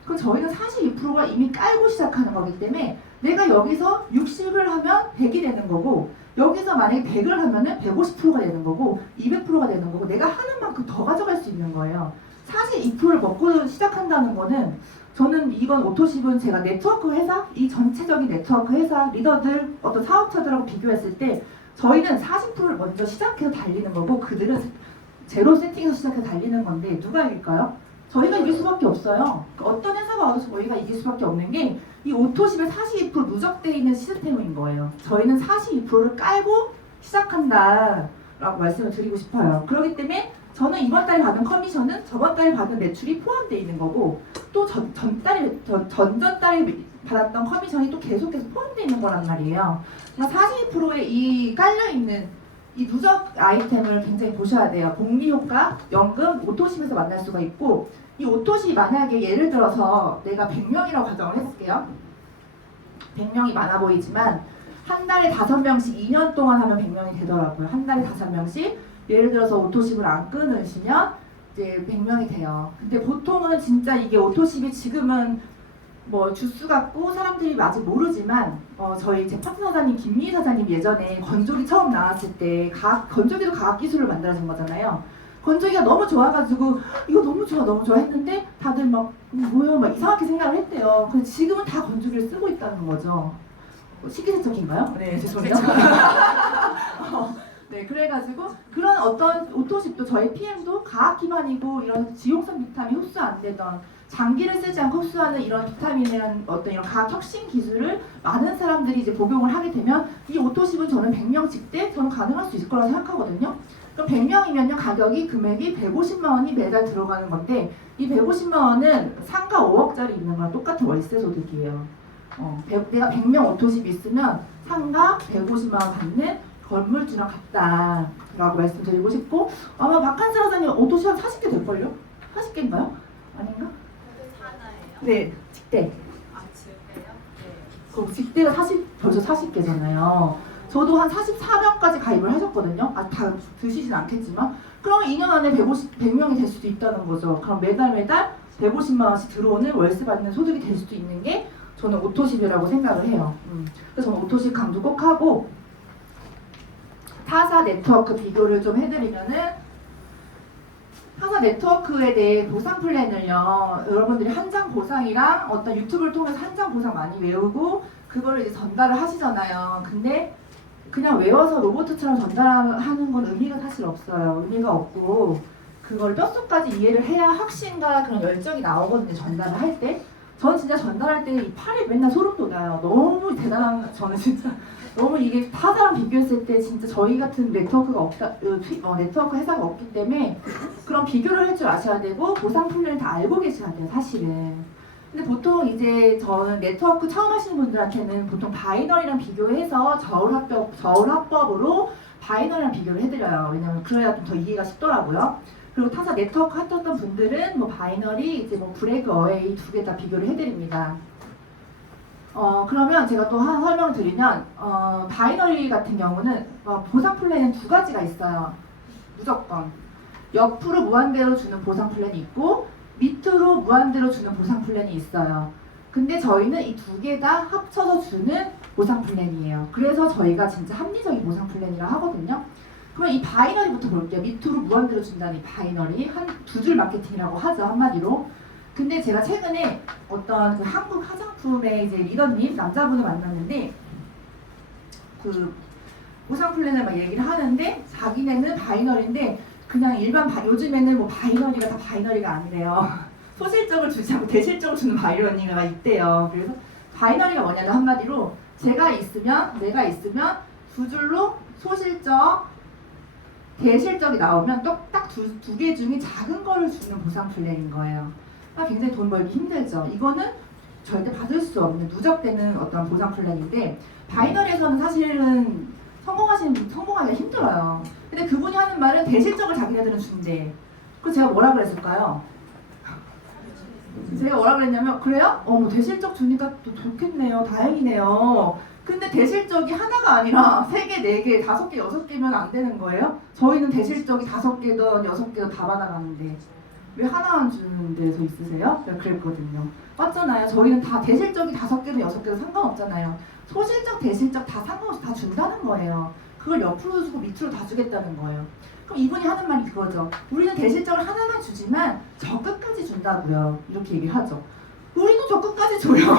그럼 저희는 42%가 이미 깔고 시작하는 거기 때문에 내가 여기서 60을 하면 100이 되는 거고 여기서 만약에 100을 하면은 150%가 되는 거고 200%가 되는 거고 내가 하는 만큼 더 가져갈 수 있는 거예요. 42%를 먹고 시작한다는 거는 저는 이건 오토십은 제가 네트워크 회사, 이 전체적인 네트워크 회사 리더들 어떤 사업자들하고 비교했을 때 저희는 40%를 먼저 시작해서 달리는 거고 그들은 제로 세팅에서 시작해서 달리는 건데 누가 이길까요? 저희가 이길 수밖에 없어요. 어떤 회사가 와도 저희가 이길 수밖에 없는 게 이 오토십에 42% 누적되어 있는 시스템인 거예요. 저희는 42%를 깔고 시작한다라고 말씀을 드리고 싶어요. 그렇기 때문에 저는 이번 달에 받은 커미션은 저번 달에 받은 매출이 포함되어 있는 거고 또 전전달에 받았던 커미션이 또 계속해서 포함되어 있는 거란 말이에요. 그러니까 42%의 이 깔려있는 이 누적 아이템을 굉장히 보셔야 돼요. 복리효과, 연금, 오토십에서 만날 수가 있고 이 오토십 만약에 예를 들어서 내가 100명이라고 가정을 해볼게요. 100명이 많아 보이지만 한 달에 5명씩 2년 동안 하면 100명이 되더라고요. 한 달에 5명씩 예를 들어서 오토십을 안 끊으시면 이제 100명이 돼요. 근데 보통은 진짜 이게 오토십이 지금은 뭐 주스 같고 사람들이 아직 모르지만 저희 제 파트너 사장님 김미희 사장님 예전에 건조기 처음 나왔을 때 건조기도 과학 기술을 만들어준 거잖아요. 건조기가 너무 좋아가지고 이거 너무 좋아 했는데 다들 막 뭐야 막 이상하게 생각을 했대요. 근데 지금은 다 건조기를 쓰고 있다는 거죠. 시기세척인가요? 네, 죄송해요. 네, 그래가지고 그런 어떤 오토십도 저희 PM도 과학 기반이고 이런 지용성 비타민 흡수 안 되던 장기를 쓰지 않고 흡수하는 이런 비타민이라는 어떤 이런 과학 혁신 기술을 많은 사람들이 이제 복용을 하게 되면 이 오토십은 저는 100명 직대 저는 가능할 수 있을 거라고 생각하거든요. 그럼 100명이면요 가격이 금액이 150만 원이 매달 들어가는 건데 이 150만 원은 상가 5억짜리 있는 거랑 똑같은 월세 소득이에요. 내가 100명 오토십이 있으면 상가 150만 원 받는 건물주랑 같다라고 말씀드리고 싶고 아마 박한슬 사장님 오토십 한 40개 될걸요? 40개인가요? 아닌가? 네, 직대. 아, 직대요? 네. 그럼 직대가 벌써 40개잖아요. 저도 한 44명까지 가입을 하셨거든요. 다 드시진 않겠지만 그러면 2년 안에 100명이 될 수도 있다는 거죠. 그럼 매달 150만 원씩 들어오는 월세 받는 소득이 될 수도 있는 게 저는 오토십이라고 생각을 해요. 그래서 저는 오토십 강조 꼭 하고 타사 네트워크 비교를 좀 해드리면은 타사 네트워크에 대해 보상 플랜을요 여러분들이 한 장 보상이랑 어떤 유튜브를 통해서 한 장 보상 많이 외우고 그거를 이제 전달을 하시잖아요. 근데 그냥 외워서 로봇처럼 전달하는 건 의미가 사실 없어요. 의미가 없고 그걸 뼛속까지 이해를 해야 확신과 그런 열정이 나오거든요. 전달을 할 때. 저는 진짜 전달할 때 이 팔이 맨날 소름 돋아요. 너무 대단한 저는 진짜 너무 이게 타사랑 비교했을 때 진짜 저희 같은 네트워크가 없다, 네트워크 회사가 없기 때문에 그런 비교를 할 줄 아셔야 되고 보상 플랜을 다 알고 계셔야 돼요, 사실은. 근데 보통 이제 저는 네트워크 처음 하시는 분들한테는 보통 바이너리랑 비교해서 저울합법으로 바이너리랑 비교를 해드려요. 왜냐면 그래야 좀 더 이해가 쉽더라고요. 그리고 타사 네트워크 하셨던 분들은 뭐 바이너리, 이제 뭐 브레이크 어웨이 두 개 다 비교를 해드립니다. 그러면 제가 또 하나 설명을 드리면 바이너리 같은 경우는 보상 플랜은 두 가지가 있어요. 무조건 옆으로 무한대로 주는 보상 플랜이 있고 밑으로 무한대로 주는 보상 플랜이 있어요. 근데 저희는 이 두 개 다 합쳐서 주는 보상 플랜이에요. 그래서 저희가 진짜 합리적인 보상 플랜이라 하거든요. 그럼 이 바이너리부터 볼게요. 밑으로 무한대로 준다는 이 바이너리 한 두 줄 마케팅이라고 하죠, 한마디로. 근데 제가 최근에 어떤 그 한국 화장품의 이제 리더님 남자분을 만났는데 그 보상 플랜을 막 얘기를 하는데 자기네는 바이너리인데 그냥 일반 요즘에는 뭐 바이너리가 다 바이너리가 아니래요. 소실적을 주지 않고 대실적을 주는 바이너리가 있대요. 그래서 바이너리가 뭐냐면 한마디로 내가 있으면 두 줄로 소실적 대실적이 나오면 딱 두 개 중에 작은 거를 주는 보상 플랜인 거예요. 굉장히 돈 벌기 힘들죠. 이거는 절대 받을 수 없는 누적되는 어떤 보상 플랜인데 바이너리에서는 사실은 성공하기가 힘들어요. 근데 그분이 하는 말은 대실적을 자기네들은 준대. 그래서 제가 뭐라 그랬을까요? 제가 뭐라 그랬냐면 그래요? 뭐 대실적 주니까 또 좋겠네요. 다행이네요. 근데 대실적이 하나가 아니라 3개, 4개, 5개, 6개면 안 되는 거예요? 저희는 대실적이 5개든 6개든 다 받아가는데 왜 하나만 주는 데서 있으세요? 제가 그랬거든요. 맞잖아요. 저희는 다 대실적이 5개든 6개든 상관없잖아요. 소실적, 대실적 다 상관없이 다 준다는 거예요. 그걸 옆으로 주고 밑으로 다 주겠다는 거예요. 그럼 이분이 하는 말이 그거죠. 우리는 대실적을 하나만 주지만 저 끝까지 준다고요. 이렇게 얘기를 하죠. 우리도 저 끝까지 줘요.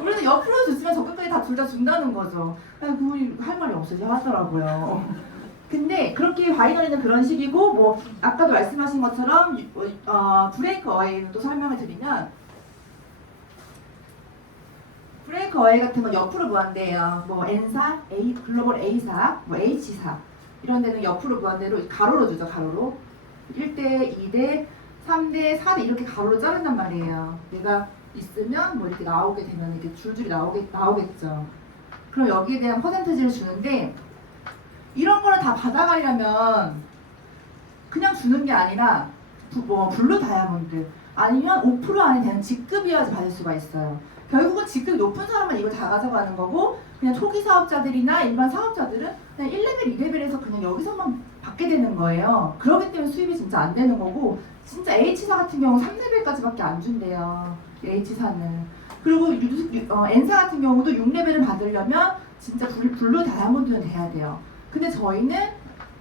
우리는 옆으로 주지만 저 끝까지 다 둘 다 준다는 거죠. 그분이 할 말이 없으시 하더라고요. 근데 그렇게 바이너리는 그런 식이고 뭐 아까도 말씀하신 것처럼 브레이크 어웨이는 또 설명을 드리면 브레이크 어웨이 같은 건 옆으로 무한대예요. 뭐 N사, 글로벌 A사, 뭐 H사 이런 데는 옆으로 무한대로 가로로 주죠. 가로로 1대, 2대, 3대, 4대 이렇게 가로로 자른단 말이에요. 내가 있으면 뭐 이렇게 나오게 되면 이렇게 줄줄이 나오겠죠. 그럼 여기에 대한 퍼센티지를 주는데 이런 거를 다 받아가려면 그냥 주는 게 아니라 블루 다이아몬드 아니면 5% 안에 되는 직급이어야지 받을 수가 있어요. 결국은 직급이 높은 사람만 이걸 다 가져가는 거고 그냥 초기 사업자들이나 일반 사업자들은 그냥 1레벨, 2레벨에서 그냥 여기서만 받게 되는 거예요. 그렇기 때문에 수입이 진짜 안 되는 거고 진짜 H사 같은 경우 3레벨까지밖에 안 준대요. H사는. 그리고 N사 같은 경우도 6레벨을 받으려면 진짜 블루 다이아몬드는 돼야 돼요. 근데 저희는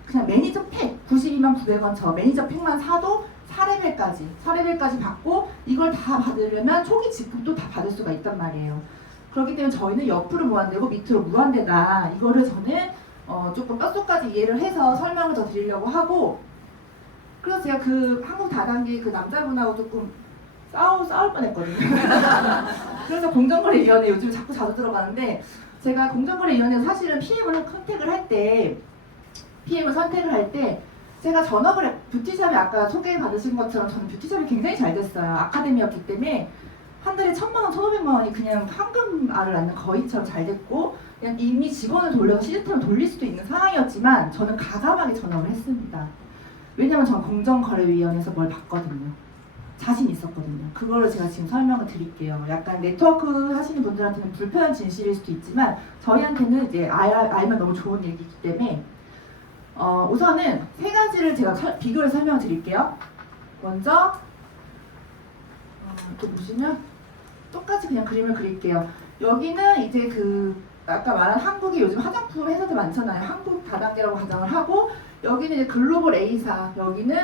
그냥 매니저 팩 92만 900원 저 매니저 팩만 사도 4레벨까지 받고 이걸 다 받으려면 초기 직급도 다 받을 수가 있단 말이에요. 그렇기 때문에 저희는 옆으로 무한대고 밑으로 무한대다. 이거를 저는 조금 뼛속까지 이해를 해서 설명을 더 드리려고 하고 그래서 제가 그 한국 다단계 그 남자분하고 조금 싸울 뻔했거든요. 그래서 공정거래위원회 요즘 자주 들어가는데 제가 공정거래위원회에서 사실은 PM을 선택을 할 때 제가 전업을 뷰티샵이 아까 소개받으신 것처럼 저는 뷰티샵이 굉장히 잘 됐어요. 아카데미였기 때문에 한 달에 1,000만 원, 1,500만 원이 그냥 황금알을 낳는 거위처럼 잘 됐고 그냥 이미 직원을 돌려서 시스템을 돌릴 수도 있는 상황이었지만 저는 가감하게 전업을 했습니다. 왜냐면 전 공정거래위원회에서 뭘 봤거든요. 자신 있었거든요. 그거를 제가 지금 설명을 드릴게요. 약간 네트워크 하시는 분들한테는 불편한 진실일 수도 있지만 저희한테는 이제 알면 너무 좋은 얘기이기 때문에 우선은 3가지를 제가 비교해서 설명을 드릴게요. 먼저 또 보시면 똑같이 그냥 그림을 그릴게요. 여기는 이제 그 아까 말한 한국이 요즘 화장품 회사들 많잖아요. 한국 다단계라고 가정을 하고 여기는 이제 글로벌 A사, 여기는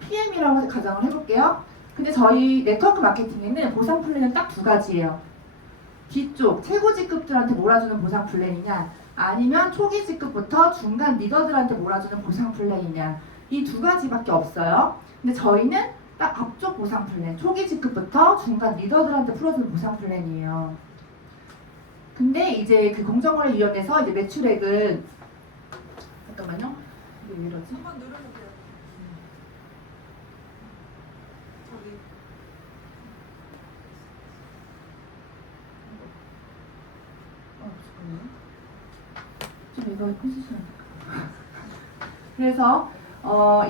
PM이라고 가정을 해볼게요. 근데 저희 네트워크 마케팅에는 보상 플랜은 딱 2가지예요. 뒤쪽 최고 직급들한테 몰아주는 보상 플랜이냐 아니면 초기 직급부터 중간 리더들한테 몰아주는 보상 플랜이냐 이 2가지밖에 없어요. 근데 저희는 딱 앞쪽 보상 플랜 초기 직급부터 중간 리더들한테 풀어주는 보상 플랜이에요. 근데 이제 그 공정거래위원회에서 이제 매출액은 잠깐만요. 왜 이러지? 한번 누르세요. 저기 좀 이거 해주시면 그래서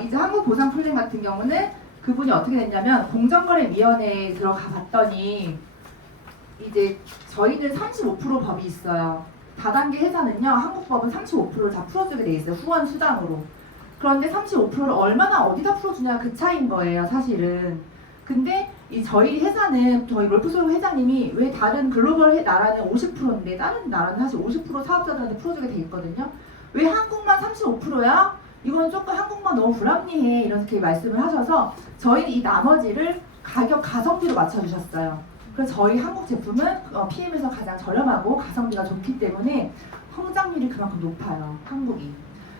이제 한국 보상 플랜 같은 경우는 그분이 어떻게 됐냐면 공정거래위원회에 들어가 봤더니 이제 저희는 35% 법이 있어요. 다단계 회사는요 한국법은 35%를 다 풀어주게 돼 있어요. 후원 수당으로. 그런데 35%를 얼마나 어디다 풀어주냐 그 차이인 거예요 사실은. 근데 이 저희 회사는 저희 롤프솔 회장님이 왜 다른 글로벌 나라는 50%인데 다른 나라는 사실 50% 사업자들한테 풀어주게 돼 있거든요. 왜 한국만 35%야? 이건 조금 한국만 너무 불합리해 이렇게 말씀을 하셔서 저희는 이 나머지를 가격 가성비로 맞춰주셨어요. 그래서 저희 한국 제품은 PM에서 가장 저렴하고 가성비가 좋기 때문에 성장률이 그만큼 높아요. 한국이.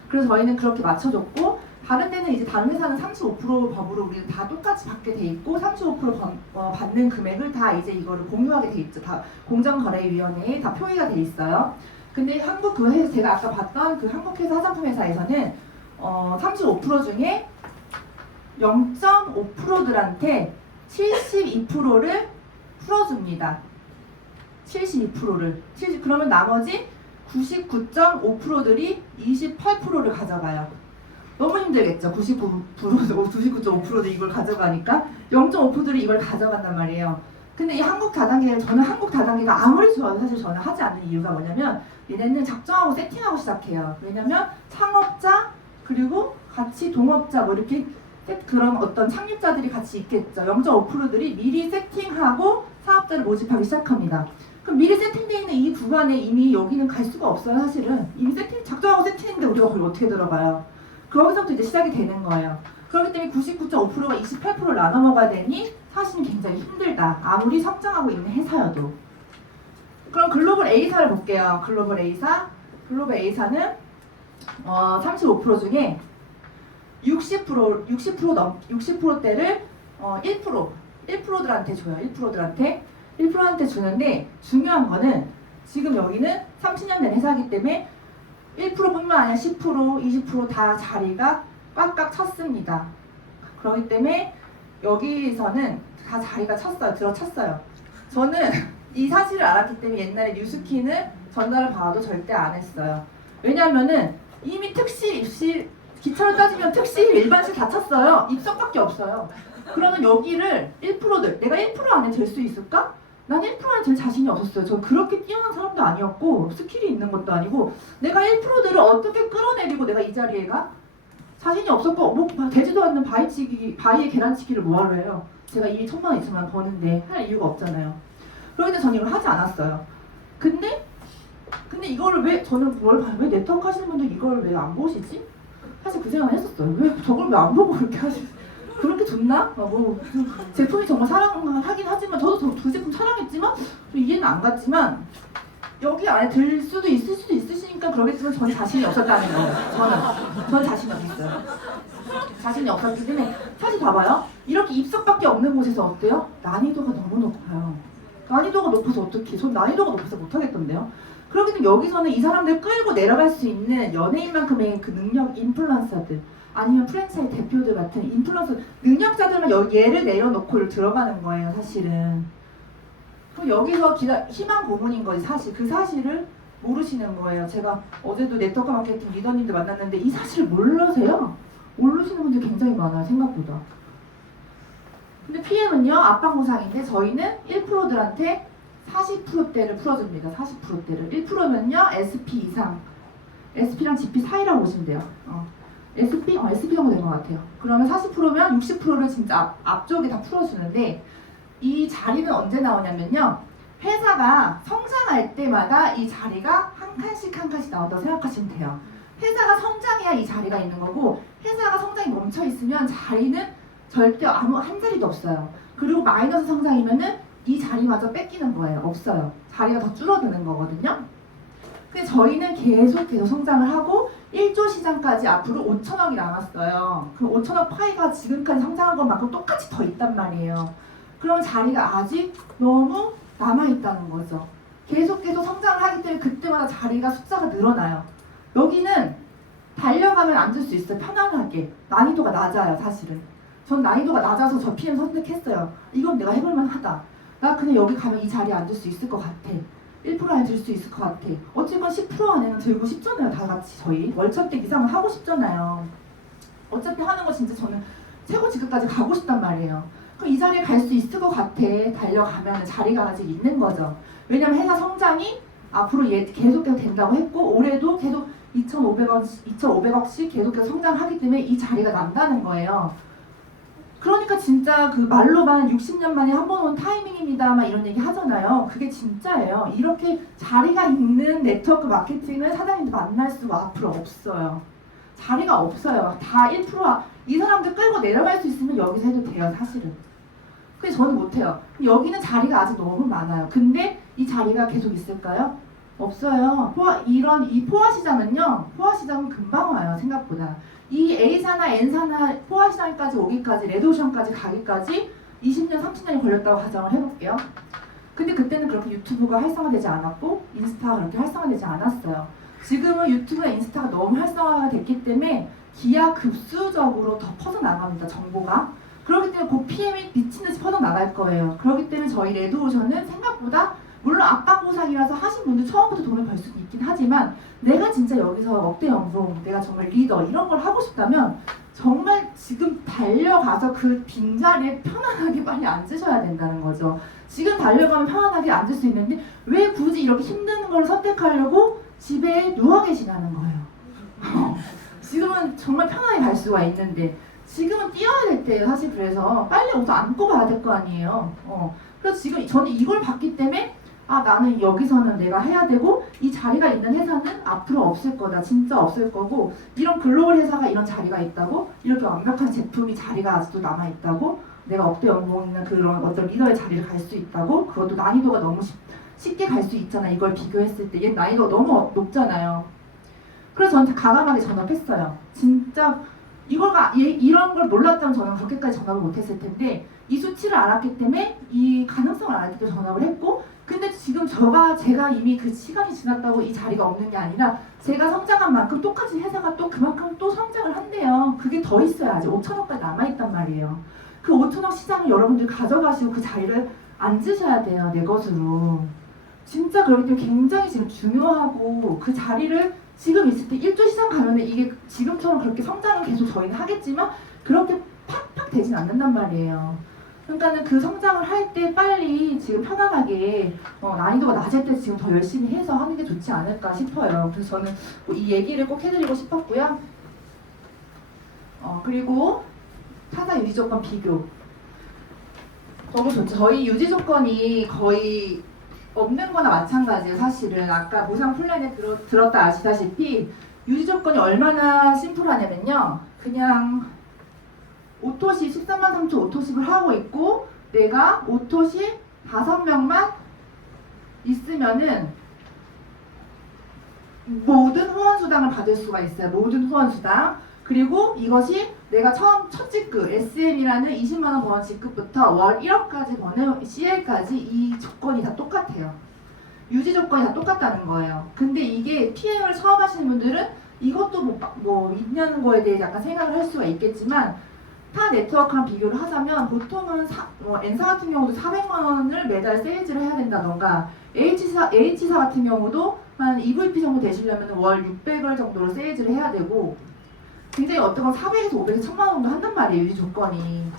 그래서 저희는 그렇게 맞춰줬고 다른 데는 이제 다른 회사는 35% 법으로 우리는 다 똑같이 받게 돼 있고 35% 받는 금액을 다 이제 이거를 공유하게 돼 있죠. 다 공정거래위원회에 다 표기가 돼 있어요. 근데 한국 그 회사 제가 아까 봤던 그 한국 회사 화장품 회사에서는 35% 중에 0.5%들한테 72%를 풀어줍니다. 72%를. 그러면 나머지 99.5%들이 28%를 가져가요. 너무 힘들겠죠. 99.5%도 이걸 가져가니까 0.5%들이 이걸 가져간단 말이에요. 근데 이 한국 다단계를 저는 한국 다단계가 아무리 좋아도 사실 저는 하지 않는 이유가 뭐냐면 얘네는 작정하고 세팅하고 시작해요. 왜냐면 창업자 그리고 같이 동업자 뭐 이렇게 그런 어떤 창립자들이 같이 있겠죠. 0.5%들이 미리 세팅하고 사업자를 모집하기 시작합니다. 그럼 미리 세팅되어 있는 이 구간에 이미 여기는 갈 수가 없어요. 사실은 이미 작정하고 세팅했는데 우리가 거기 어떻게 들어가요? 거기서부터 이제 시작이 되는 거예요. 그렇기 때문에 99.5%가 28%를 나눠 먹어야 되니 사실은 굉장히 힘들다. 아무리 성장하고 있는 회사여도. 그럼 글로벌 A사를 볼게요. 글로벌 A사. 글로벌 A사는 35% 중에 60%대를 1%들한테 줘요. 1%들한테 주는데 중요한 거는 지금 여기는 30년 된 회사이기 때문에 1%뿐만 아니라 10%, 20% 다 자리가 꽉꽉 찼습니다. 그렇기 때문에 여기서는 다 자리가 들어찼어요. 저는 이 사실을 알았기 때문에 옛날에 뉴스킨을 전달을 받아도 절대 안 했어요. 왜냐면은 이미 특실, 입실, 기차로 따지면 특실, 일반실 다 찼어요. 입석밖에 없어요. 그러면 여기를 1%들, 내가 1% 안에 들 수 있을까? 난 1% 안에 들 자신이 없었어요. 저 그렇게 뛰어난 사람도 아니었고 스킬이 있는 것도 아니고 내가 1%들을 어떻게 끌어내리고 내가 이 자리에 가? 자신이 없었고 뭐 되지도 않는 바위에 계란치기를 뭐하러 해요. 제가 이미 1,000만 원 있으면 버는데 할 이유가 없잖아요. 그렇기 때문에 저는 이걸 하지 않았어요. 근데 이거를 왜 네트워크 하시는 분들 이걸 왜 안 보시지? 사실 그 생각을 했었어요. 왜 저걸 왜 안 보고 그렇게 하시지? 그렇게 좋나? 제품이 정말 사랑하긴 하지만 저도 그 제품 사랑했지만 이해는 안 갔지만 여기 안에 들 수도 있으시니까 그러겠지만 저는 자신이 없었다는 거예요. 저는 자신이 없었어요. 자신이 없었기 때문에 사실 봐봐요. 이렇게 입석밖에 없는 곳에서 어때요? 난이도가 너무 높아요. 난이도가 높아서 어떻게? 전 난이도가 높아서 못하겠던데요. 그렇기 때문에 여기서는 이 사람들 끌고 내려갈 수 있는 연예인만큼의 그 능력 인플루언서들 아니면 프랜차이즈 대표들 같은 인플루언서 능력자들만 얘를 내려놓고 들어가는 거예요. 사실은. 그럼 여기서 희망 고문인 거지 사실. 그 사실을 모르시는 거예요. 제가 어제도 네트워크 마케팅 리더님들 만났는데 이 사실을 모르세요? 모르시는 분들 굉장히 많아요. 생각보다. 근데 PM은요 압박무상인데 저희는 1%들한테 40%대를 풀어줍니다. 40%대를 1%면요 SP 이상 SP랑 GP 사이라고 보시면 돼요. SP 정도 된 것 같아요. 그러면 40%면 60%를 진짜 앞쪽에 다 풀어주는데 이 자리는 언제 나오냐면요 회사가 성장할 때마다 이 자리가 한 칸씩 나온다고 생각하시면 돼요. 회사가 성장해야 이 자리가 있는 거고 회사가 성장이 멈춰 있으면 자리는 절대 한 자리도 없어요. 그리고 마이너스 성장이면은 이 자리마저 뺏기는 거예요. 없어요. 자리가 더 줄어드는 거거든요. 근데 저희는 계속 성장을 하고 1조 시장까지 앞으로 5천억이 남았어요. 그럼 5천억 파이가 지금까지 성장한 것만큼 똑같이 더 있단 말이에요. 그럼 자리가 아직 너무 남아있다는 거죠. 계속 성장을 하기 때문에 그때마다 자리가 숫자가 늘어나요. 여기는 달려가면 앉을 수 있어요. 편안하게. 난이도가 낮아요. 사실은. 전 난이도가 낮아서 저 PM 선택했어요. 이건 내가 해볼만 하다. 나 그냥 여기 가면 이 자리에 앉을 수 있을 것 같아. 1% 안에 들 수 있을 것 같아. 어쨌건 10% 안에는 들고 싶잖아요. 다 같이 저희 월천대 이상은 하고 싶잖아요. 어차피 하는 거 진짜 저는 최고 직급까지 가고 싶단 말이에요. 그럼 이 자리에 갈 수 있을 것 같아. 달려가면 자리가 아직 있는 거죠. 왜냐면 회사 성장이 앞으로 계속해서 된다고 했고 올해도 계속 2,500억씩 계속해서 성장하기 때문에 이 자리가 난다는 거예요. 그러니까 진짜 그 말로만 60년 만에 한 번 온 타이밍입니다 막 이런 얘기 하잖아요. 그게 진짜예요. 이렇게 자리가 있는 네트워크 마케팅을 사장님도 만날 수가 앞으로 없어요. 자리가 없어요. 다 1%, 이 사람들 끌고 내려갈 수 있으면 여기서 해도 돼요, 사실은. 근데 저는 못해요. 여기는 자리가 아직 너무 많아요. 근데 이 자리가 계속 있을까요? 없어요. 이 포화 시장은요, 포화 시장은 금방 와요, 생각보다. 이 A사나 N사나 포화 시장까지 오기까지, 레드오션까지 가기까지 20년, 30년이 걸렸다고 가정을 해볼게요. 근데 그때는 그렇게 유튜브가 활성화되지 않았고, 인스타가 그렇게 활성화되지 않았어요. 지금은 유튜브나 인스타가 너무 활성화가 됐기 때문에 기하급수적으로 더 퍼져나갑니다, 정보가. 그렇기 때문에 그 PM이 미친듯이 퍼져나갈 거예요. 그렇기 때문에 저희 레드오션은 생각보다 물론 압박보상이라서 하신 분들 처음부터 돈을 벌 수도 있긴 하지만 내가 진짜 여기서 억대 연봉, 내가 정말 리더 이런 걸 하고 싶다면 정말 지금 달려가서 그 빈자리에 편안하게 빨리 앉으셔야 된다는 거죠. 지금 달려가면 편안하게 앉을 수 있는데 왜 굳이 이렇게 힘든 걸 선택하려고 집에 누워 계시라는 거예요. 지금은 정말 편하게 갈 수가 있는데 지금은 뛰어야 될 때예요. 사실 그래서 빨리 옷 안고 가야 될 거 아니에요. 그래서 지금 저는 이걸 봤기 때문에 나는 여기서는 내가 해야 되고 이 자리가 있는 회사는 앞으로 없을 거다. 진짜 없을 거고 이런 글로벌 회사가 이런 자리가 있다고 이렇게 완벽한 제품이 자리가 아직도 남아있다고 내가 억대 연봉 있는 그런 어떤 리더의 자리를 갈 수 있다고 그것도 난이도가 너무 쉽게 갈 수 있잖아. 이걸 비교했을 때 얘 난이도가 너무 높잖아요. 그래서 저한테 가감하게 전업했어요. 진짜 이런 걸 몰랐다면 저는 그렇게까지 전업을 못했을 텐데 이 수치를 알았기 때문에 이 가능성을 알았기 때문에 전업을 했고 근데 지금 제가 이미 그 시간이 지났다고 이 자리가 없는 게 아니라 제가 성장한 만큼 똑같이 회사가 또 그만큼 또 성장을 한대요. 그게 더 있어야 아직 5천억까지 남아있단 말이에요. 그 5천억 시장을 여러분들이 가져가시고 그 자리를 앉으셔야 돼요. 내 것으로. 진짜 그렇기 때문에 굉장히 지금 중요하고 그 자리를 지금 있을 때 1조 시장 가면은 이게 지금처럼 그렇게 성장은 계속 저희는 하겠지만 그렇게 팍팍 되진 않는단 말이에요. 그러니까는 그 성장을 할 때 빨리 지금 편안하게 난이도가 낮을 때 지금 더 열심히 해서 하는 게 좋지 않을까 싶어요. 그래서 저는 이 얘기를 꼭 해드리고 싶었고요. 그리고 타사 유지 조건 비교 너무 좋죠. 저희 유지 조건이 거의 없는 거나 마찬가지예요. 사실은 아까 보상 플랜에 들었다 아시다시피 유지 조건이 얼마나 심플하냐면요. 그냥 오토십 13만 3천 오토십을 하고 있고 내가 오토십 5명만 있으면은 모든 후원수당을 받을 수가 있어요. 모든 후원수당. 그리고 이것이 내가 첫 직급 SM이라는 20만 원 버는 직급부터 월 1억까지 버는 CL까지 이 조건이 다 똑같아요. 유지 조건이 다 똑같다는 거예요. 근데 이게 PM을 처음 하시는 분들은 이것도 뭐 있냐는 거에 대해 약간 생각을 할 수가 있겠지만 타 네트워크랑 비교를 하자면 보통은 N사 같은 경우도 400만 원을 매달 세일즈를 해야 된다던가 H사 같은 경우도 한 EVP 정도 되시려면 월 600을 정도로 세일즈를 해야 되고 굉장히 어떤 건 400에서 500에서 1000만 원 정도 한단 말이에요. 유지 조건이.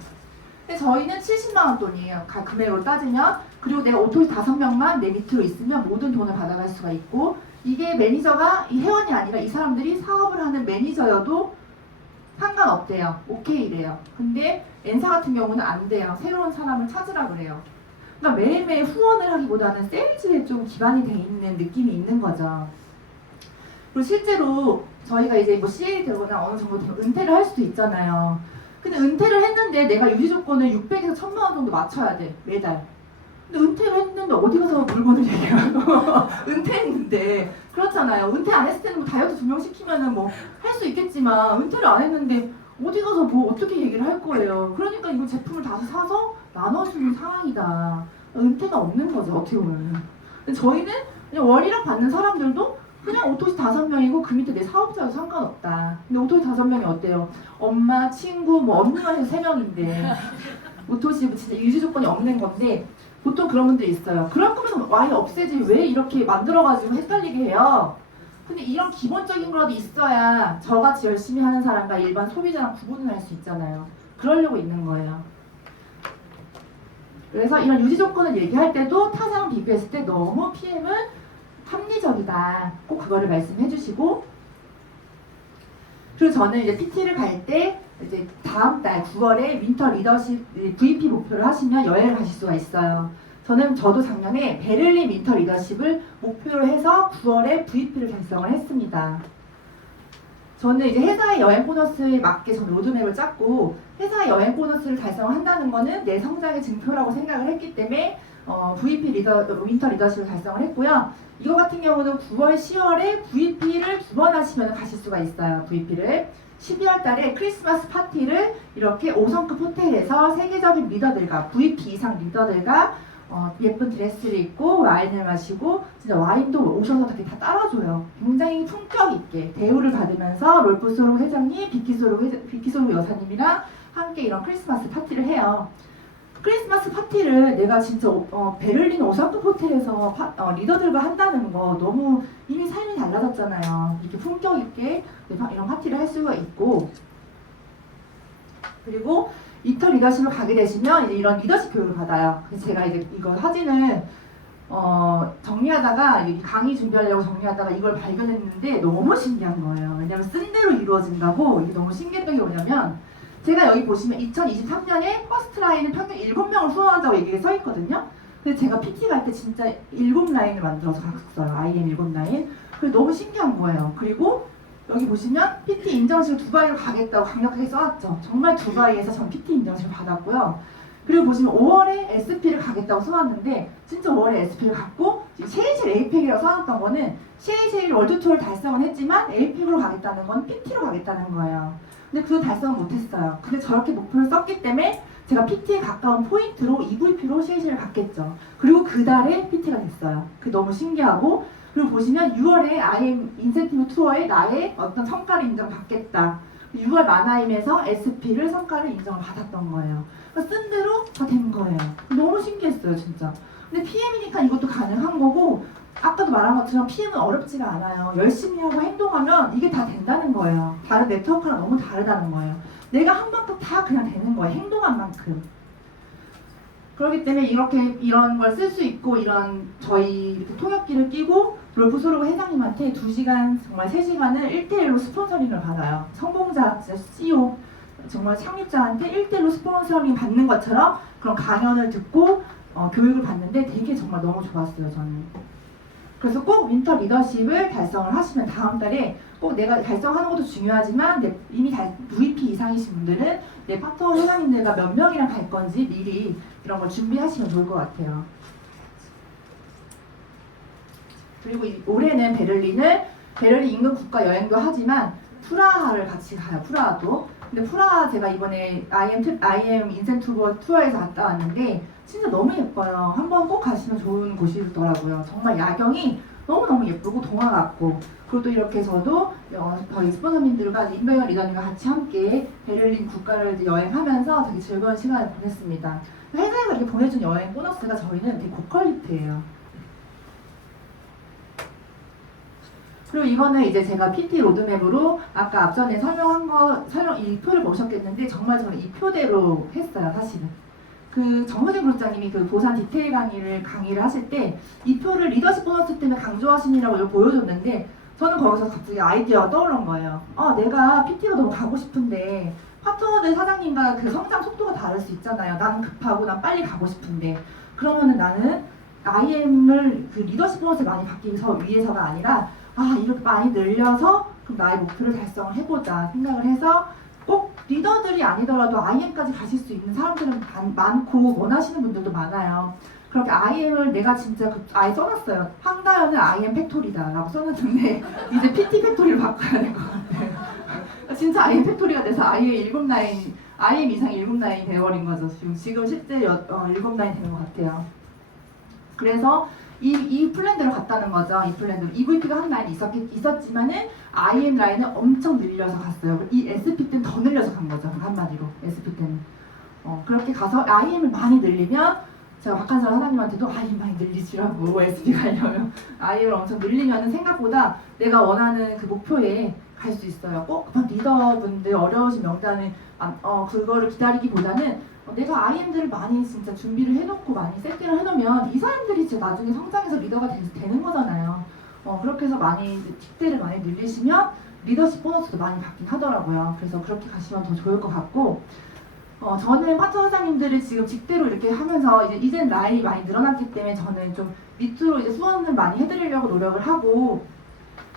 근데 저희는 70만 원 돈이에요. 금액으로 따지면. 그리고 내가 오토리 5명만 내 밑으로 있으면 모든 돈을 받아갈 수가 있고 이게 매니저가 이 회원이 아니라 이 사람들이 사업을 하는 매니저여도 상관없대요. 오케이래요. 근데 N사 같은 경우는 안 돼요. 새로운 사람을 찾으라 그래요. 그러니까 매일매일 후원을 하기보다는 세일즈에 좀 기반이 돼 있는 느낌이 있는 거죠. 그리고 실제로 저희가 이제 뭐 CA 되거나 어느 정도 은퇴를 할 수도 있잖아요. 근데 은퇴를 했는데 내가 유지 조건을 600에서 1000만 원 정도 맞춰야 돼. 매달. 근데 은퇴를 했는데 어디 가서 물건을 얘기하고 은퇴했는데 그렇잖아요. 은퇴 안 했을 때는 뭐 다이어트 2명 시키면은 뭐 할 수 있겠지만 은퇴를 안 했는데 어디 가서 뭐 어떻게 얘기를 할 거예요. 그러니까 이거 제품을 다시 사서 나눠주는 상황이다. 은퇴가 없는 거죠. 어떻게 보면. 근데 저희는 그냥 월 1억 받는 사람들도 그냥 오토시 5명이고 그 밑에 내 사업자도 상관없다. 근데 오토시 5명이 어때요? 엄마, 친구, 뭐 없는 한에서 3명인데 오토시 진짜 유지 조건이 없는 건데 보통 그런 분들이 있어요. 그럴 거면 아예 없애지 왜 이렇게 만들어가지고 헷갈리게 해요. 근데 이런 기본적인 거라도 있어야 저같이 열심히 하는 사람과 일반 소비자랑 구분을 할 수 있잖아요. 그러려고 있는 거예요. 그래서 이런 유지 조건을 얘기할 때도 타사랑 비교했을 때 너무 PM은 합리적이다. 꼭 그거를 말씀해 주시고 그리고 저는 이제 PT를 갈 때 이제 다음 달 9월에 윈터 리더십 VP 목표를 하시면 여행을 가실 수가 있어요. 저도 작년에 베를린 윈터 리더십을 목표로 해서 9월에 VP를 달성을 했습니다. 저는 이제 회사의 여행 보너스에 맞게 저는 로드맵을 짰고 회사의 여행 보너스를 달성한다는 거는 내 성장의 증표라고 생각을 했기 때문에 윈터 리더십을 달성을 했고요. 이거 같은 경우는 9월, 10월에 VP를 2번 하시면 가실 수가 있어요. VP를 12월 달에 크리스마스 파티를 이렇게 5성급 호텔에서 세계적인 리더들과 VP 이상 리더들과 예쁜 드레스를 입고 와인을 마시고 진짜 와인도 오셔서 이렇게 다 따라줘요. 굉장히 품격 있게 대우를 받으면서 롤프 소로 회장님, 비키 소로 여사님이랑 함께 이런 크리스마스 파티를 해요. 크리스마스 파티를 내가 진짜 베를린 5성급 호텔에서 리더들과 한다는 거 너무 이미 삶이 달라졌잖아요. 이렇게 품격 있게 이런 파티를 할 수가 있고, 그리고 윈터 리더십을 가게 되시면 이제 이런 리더십 교육을 받아요. 그래서 제가 이제 이거 사진을 정리하다가 강의 준비하려고 정리하다가 이걸 발견했는데 너무 신기한 거예요. 왜냐면 쓴 대로 이루어진다고. 이게 너무 신기했던 게 뭐냐면 제가 여기 보시면 2023년에 퍼스트 라인은 평균 7명을 후원한다고 얘기가 써 있거든요. 근데 제가 PT 갈 때 진짜 7라인을 만들어서 갔어요. IM 7라인. 그래서 너무 신기한 거예요. 그리고 여기 보시면 PT 인정식을 두바이로 가겠다고 강력하게 써놨죠. 정말 두바이에서 전 PT 인정식을 받았고요. 그리고 보시면 5월에 SP를 가겠다고 써놨는데 진짜 5월에 SP를 갔고, 셰이젤 에이펙이라고 써놨던 거는 셰이젤 월드 투어를 달성은 했지만 에이펙으로 가겠다는 건 PT로 가겠다는 거예요. 근데 그거 달성은 못했어요. 근데 저렇게 목표를 썼기 때문에 제가 PT에 가까운 포인트로 EVP로 셰이젤을 갔겠죠. 그리고 그 달에 PT가 됐어요. 그게 너무 신기하고, 그리고 보시면 6월에 IM 인센티브 투어에 나의 어떤 성과를 인정받겠다. 6월 마나임에서 SP를 성과를 인정을 받았던 거예요. 그러니까 쓴 대로 다 된 거예요. 너무 신기했어요, 진짜. 근데 PM이니까 이것도 가능한 거고, 아까도 말한 것처럼 PM은 어렵지가 않아요. 열심히 하고 행동하면 이게 다 된다는 거예요. 다른 네트워크랑 너무 다르다는 거예요. 내가 한 만큼 다 그냥 되는 거예요. 행동한 만큼. 그렇기 때문에 이런 걸 쓸 수 있고, 이런 저희 이렇게 통역기를 끼고 롤프 소르고 회장님한테 2시간, 정말 3시간을 1대1로 스폰서링을 받아요. 성공자, CEO, 정말 창립자한테 1대1로 스폰서링 받는 것처럼 그런 강연을 듣고 교육을 받는데 되게 정말 너무 좋았어요, 저는. 그래서 꼭 윈터 리더십을 달성을 하시면 다음 달에 꼭 내가 달성하는 것도 중요하지만 이미 VP 이상이신 분들은 내 파트너 회장님들과 몇 명이랑 갈 건지 미리 이런 걸 준비하시면 좋을 것 같아요. 그리고 올해는 베를린 인근 국가 여행도 하지만 프라하를 같이 가요. 프라하도. 근데 프라하 제가 이번에 IM 인센티브 투어에서 갔다 왔는데 진짜 너무 예뻐요. 한번 꼭 가시면 좋은 곳이더라고요. 정말 야경이 너무너무 예쁘고 동화 같고, 그리고 또 이렇게 저도 저희 스폰서님들과 임병현 리더님과 같이 함께 베를린 국가를 여행하면서 되게 즐거운 시간을 보냈습니다. 회사에서 이렇게 보내준 여행 보너스가 저희는 되게 고퀄리티예요. 그리고 이거는 이제 제가 PT 로드맵으로 아까 앞전에 이 표를 보셨겠는데 정말 저는 이 표대로 했어요, 사실은. 그 정효진 그룹장님이 그 보산 디테일 강의를 하실 때 이 표를 리더십 보너스 때문에 강조하시느라고 이걸 보여줬는데 저는 거기서 갑자기 아이디어가 떠오른 거예요. 내가 PT가 너무 가고 싶은데 파트너들 사장님과 그 성장 속도가 다를 수 있잖아요. 나는 급하고 난 빨리 가고 싶은데 그러면은 나는 IM을 그 리더십 보너스를 많이 받기 위해서가 아니라 이렇게 많이 늘려서 그럼 나의 목표를 달성을 해보자 생각을 해서 꼭 리더들이 아니더라도 IM까지 가실 수 있는 사람들은 많고 원하시는 분들도 많아요. 그렇게 IM을 내가 진짜 아예 써놨어요. 황다현은 IM 팩토리다 라고 써놨는데 이제 PT 팩토리로 바꿔야 될 것 같아요. 진짜 IM 팩토리가 돼서 IM 이상 7라인 되어버린 거죠. 지금 실제 7라인 되는 것 같아요. 그래서 이 플랜대로 갔다는 거죠. 이 플랜대로 EVP가 한 라인이 있었지만은 IM 라인을 엄청 늘려서 갔어요. 이 SP 때는 더 늘려서 간 거죠. 한마디로 SP 때는 그렇게 가서 IM을 많이 늘리면 제가 박한설 하나님한테도 IM 많이 늘리시라고 SP 가려면 IM을 엄청 늘리면은 생각보다 내가 원하는 그 목표에 갈 수 있어요. 꼭 리더분들 어려우신 명단을 그거를 기다리기보다는 내가 IM들을 많이 진짜 준비를 해놓고 많이 세팅을 해놓으면 이 사람들이 진짜 나중에 성장해서 리더가 되는 거잖아요. 그렇게 해서 많이 팁들을 많이 늘리시면 리더십 보너스도 많이 받긴 하더라고요. 그래서 그렇게 가시면 더 좋을 것 같고, 저는 파트너 사장님들을 지금 직대로 이렇게 하면서 이제 나이 많이 늘어났기 때문에 저는 좀 밑으로 이제 수원을 많이 해드리려고 노력을 하고,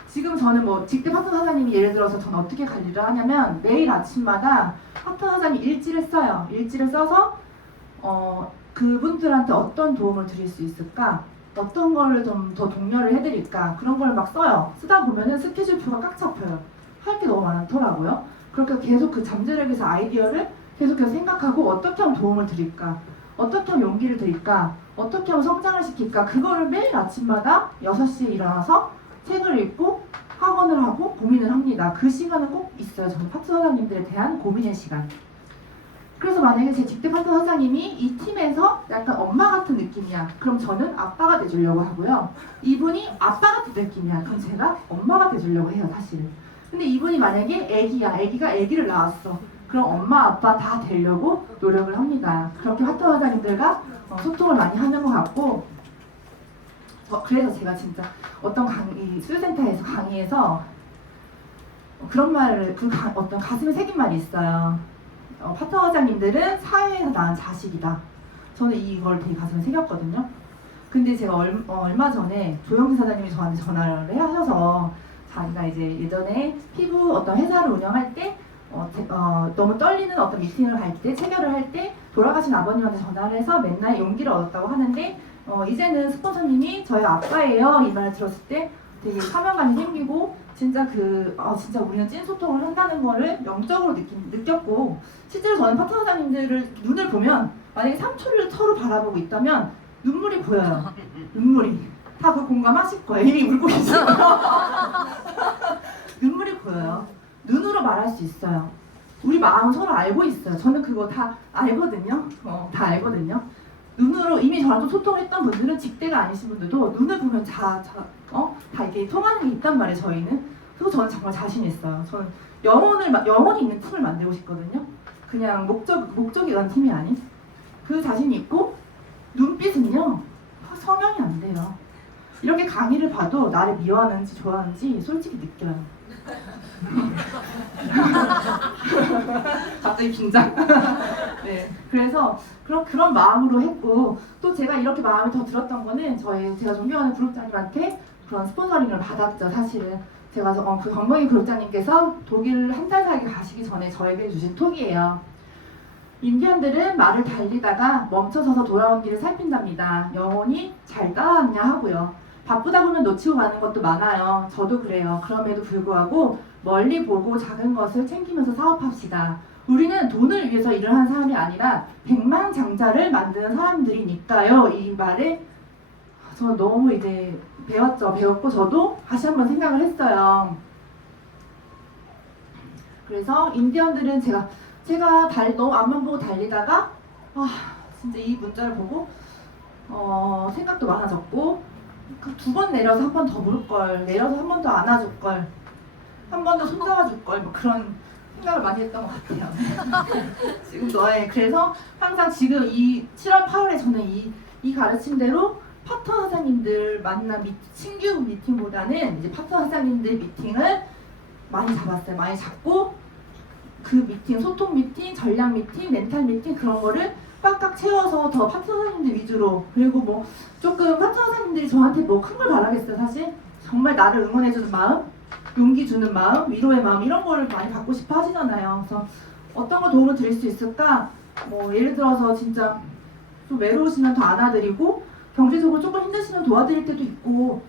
지금 저는 뭐 직대 파트너 사장님이 예를 들어서 저는 어떻게 관리를 하냐면 매일 아침마다 파트너 사장님 일지를 써요. 일지를 써서 그분들한테 어떤 도움을 드릴 수 있을까? 어떤 거를 좀 더 독려를 해드릴까? 그런 걸 막 써요. 쓰다 보면은 스케줄표가 꽉 잡혀요. 할 게 너무 많더라고요. 그렇게 계속 그 잠재력에서 아이디어를 계속해서 생각하고 어떻게 하면 도움을 드릴까? 어떻게 하면 용기를 드릴까? 어떻게 하면 성장을 시킬까? 그거를 매일 아침마다 6시에 일어나서 책을 읽고 학원을 하고 고민을 합니다. 그 시간은 꼭 있어요. 저는 파트너 사장님들에 대한 고민의 시간. 그래서 만약에 제 직대 파트너 사장님이 이 팀에서 약간 엄마 같은 느낌이야. 그럼 저는 아빠가 돼주려고 하고요. 이분이 아빠 같은 느낌이야. 그럼 제가 엄마가 돼주려고 해요, 사실은. 근데 이분이 만약에 애기야. 애기가 애기를 낳았어. 그럼 엄마, 아빠 다 되려고 노력을 합니다. 그렇게 파트너 사장님들과 소통을 많이 하는 것 같고, 그래서 제가 진짜 어떤 수유센터에서 강의에서 그런 말을, 어떤 가슴에 새긴 말이 있어요. 파트너 사장님들은 사회에서 낳은 자식이다. 저는 이걸 되게 가슴에 새겼거든요. 근데 제가 얼마 전에 조영진 사장님이 저한테 전화를 하셔서 자기가 이제 예전에 피부 어떤 회사를 운영할 때 너무 떨리는 어떤 미팅을 갈 때, 체결을 할 때 돌아가신 아버님한테 전화를 해서 맨날 용기를 얻었다고 하는데 이제는 스폰서님이 저희 아빠예요. 이 말을 들었을 때 되게 사명감이 생기고 진짜 진짜 우리는 찐 소통을 한다는 거를 영적으로 느꼈고, 실제로 저는 파트너 사장님들을 눈을 보면 만약에 3초를 서로 바라보고 있다면 눈물이 보여요. 눈물이 다 그 공감하실 거예요. 이미 울고 계시죠. 눈물이 보여요. 눈으로 말할 수 있어요. 우리 마음 서로 알고 있어요. 저는 그거 다 알거든요. 다 알거든요. 눈으로 이미 저랑 좀 소통했던 분들은 직대가 아니신 분들도 눈을 보면 다 이렇게 통하는 게 있단 말이에요. 저희는. 그래서 저는 정말 자신 있어요. 저는 영혼이 있는 팀을 만들고 싶거든요. 그냥 목적이 이런 팀이 아닌 그 자신이 있고, 눈빛은요 성형이 안 돼요. 이렇게 강의를 봐도 나를 미워하는지 좋아하는지 솔직히 느껴요. 갑자기 긴장. 네, 그래서 그런 마음으로 했고, 또 제가 이렇게 마음이 더 들었던 거는 제가 존경하는 그룹장님한테 그런 스폰서링을 받았죠. 사실은 제가 그 강봉희 그룹장님께서 독일 한 달 살기 가시기 전에 저에게 주신 톡이에요. 인디언들은 말을 달리다가 멈춰서서 돌아온 길을 살핀답니다. 영혼이 잘 따라왔냐 하고요. 바쁘다 보면 놓치고 가는 것도 많아요. 저도 그래요. 그럼에도 불구하고 멀리 보고 작은 것을 챙기면서 사업합시다. 우리는 돈을 위해서 일을 하는 사람이 아니라 백만장자를 만드는 사람들이니까요. 이 말에 저 너무 이제 배웠고 저도 다시 한번 생각을 했어요. 그래서 인디언들은 제가 너무 앞만 보고 달리다가 진짜 이 문자를 보고 생각도 많아졌고, 2번 내려서 한 번 더 물을 걸, 내려서 한 번 더 안아줄 걸, 한 번 더 손잡아줄 걸, 뭐 그런 생각을 많이 했던 것 같아요. 지금도. 그래서 항상 지금 이 7월 8월에 저는 이 가르침대로 파트너 사장님들 만난 신규 미팅보다는 이제 파트너 사장님들 미팅을 많이 잡았어요. 많이 잡고 그 미팅, 소통 미팅, 전략 미팅, 멘탈 미팅 그런 거를 꽉꽉 채워서 더 파트너 사장님들 위주로, 그리고 뭐 조금 파트너 사장님들이 저한테 뭐 큰 걸 바라겠어요. 사실 정말 나를 응원해주는 마음, 용기 주는 마음, 위로의 마음, 이런 거를 많이 받고 싶어 하시잖아요. 그래서 어떤 거 도움을 드릴 수 있을까? 뭐 예를 들어서 진짜 좀 외로우시면 더 안아드리고, 경제적으로 조금 힘드시면 도와드릴 때도 있고,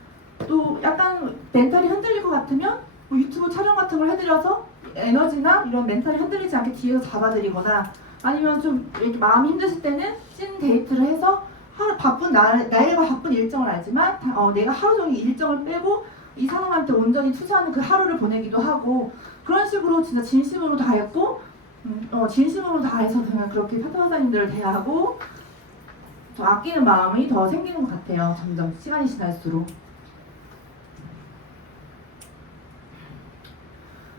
또 약간 멘탈이 흔들릴 것 같으면 뭐 유튜브 촬영 같은 걸 해드려서 에너지나 이런 멘탈이 흔들리지 않게 뒤에서 잡아드리거나, 아니면 좀 이렇게 마음이 힘드실 때는 찐 데이트를 해서 나이가 바쁜 일정을 알지만 내가 하루 종일 일정을 빼고 이 사람한테 온전히 투자하는 그 하루를 보내기도 하고, 그런 식으로 진짜 진심으로 다했고, 진심으로 다해서 그냥 그렇게 파트너 사장님들을 대하고 더 아끼는 마음이 더 생기는 것 같아요. 점점 시간이 지날수록.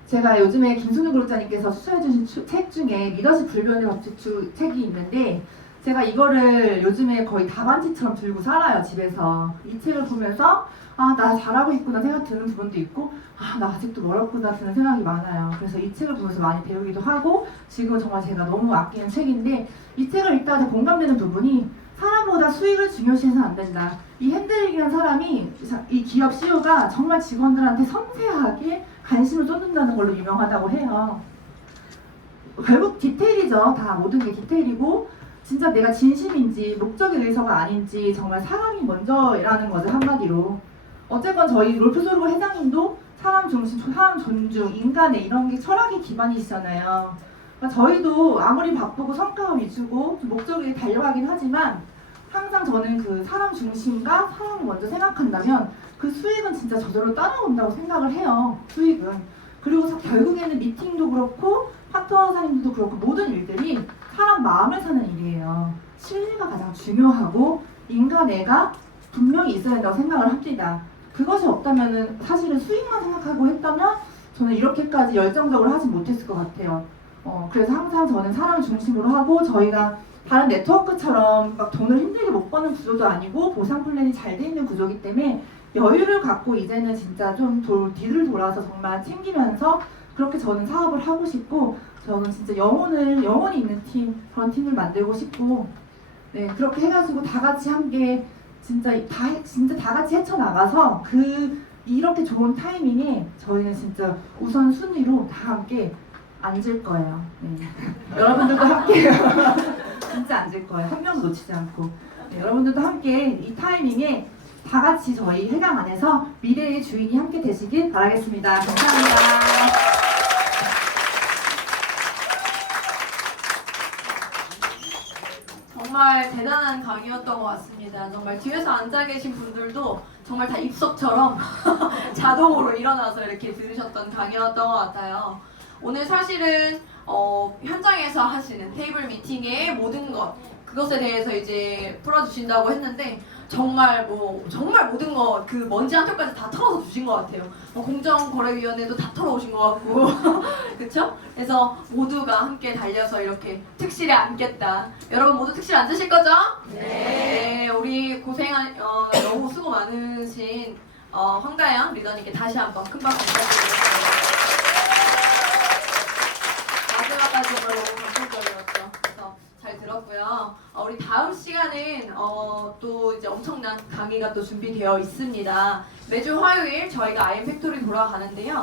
제가 요즘에 김순우 그룹자님께서 추천해주신 책 중에 리더십 불변의 법칙 책이 있는데, 제가 이거를 요즘에 거의 답안지처럼 들고 살아요, 집에서. 이 책을 보면서 아, 나 잘하고 있구나 생각 드는 부분도 있고 아, 나 아직도 멀었구나 드는 생각이 많아요. 그래서 이 책을 보면서 많이 배우기도 하고 지금 정말 제가 너무 아끼는 책인데 이 책을 읽다가 공감되는 부분이 사람보다 수익을 중요시해서는 안 된다. 이 핸들릭이라는 사람이 이 기업 CEO가 정말 직원들한테 섬세하게 관심을 쏟는다는 걸로 유명하다고 해요. 결국 디테일이죠. 다 모든 게 디테일이고 진짜 내가 진심인지 목적에 의해서가 아닌지 정말 사람이 먼저라는 거죠, 한마디로. 어쨌건 저희 롤프소르고 회장님도 사람 중심, 사람 존중, 인간의 이런 게 철학의 기반이시잖아요. 그러니까 저희도 아무리 바쁘고 성과 위주고 목적에 달려가긴 하지만 항상 저는 그 사람 중심과 사람을 먼저 생각한다면 그 수익은 진짜 저절로 따라온다고 생각을 해요. 수익은. 그리고 결국에는 미팅도 그렇고 파트너 사님들도 그렇고 모든 일들이 사람 마음을 사는 일이에요. 신뢰가 가장 중요하고 인간애가 분명히 있어야 된다고 생각을 합니다. 그것이 없다면은 사실은 수익만 생각하고 했다면 저는 이렇게까지 열정적으로 하지 못했을 것 같아요. 그래서 항상 저는 사람 중심으로 하고 저희가 다른 네트워크처럼 막 돈을 힘들게 못 버는 구조도 아니고 보상 플랜이 잘 돼 있는 구조이기 때문에 여유를 갖고 이제는 진짜 좀 뒤를 돌아서 정말 챙기면서 그렇게 저는 사업을 하고 싶고 저는 진짜 영혼이 있는 팀 그런 팀을 만들고 싶고 네 그렇게 해가지고 다 같이 함께 진짜 다 같이 헤쳐나가서 이렇게 좋은 타이밍에 저희는 진짜 우선 순위로 다 함께 앉을 거예요. 네. 여러분들도 함께 진짜 앉을 거예요. 한 명도 놓치지 않고. 네, 여러분들도 함께 이 타이밍에 다 같이 저희 회강 안에서 미래의 주인이 함께 되시길 바라겠습니다. 감사합니다. 정말 대단한 강의였던 것 같습니다. 정말 뒤에서 앉아 계신 분들도 정말 다 입석처럼 자동으로 일어나서 이렇게 들으셨던 강의였던 것 같아요. 오늘 사실은 현장에서 하시는 테이블 미팅의 모든 그것에 대해서 이제 풀어주신다고 했는데 정말 모든 거 그 먼지 한 톨까지 다 털어서 주신 것 같아요. 공정거래위원회도 다 털어오신 것 같고 그쵸? 그래서 모두가 함께 달려서 이렇게 특실에 앉겠다. 여러분 모두 특실에 앉으실 거죠? 네. 우리 너무 수고 많으신 황다영 리더님께 다시 한번 큰 박수 부탁드리겠습니다. 마지막까지 정말 너무 감동적이었죠. 그래서 잘 들었고요. 우리 다음 시간은 또 이제 엄청난 강의가 또 준비되어 있습니다. 매주 화요일 저희가 IM 팩토리 돌아가는데요.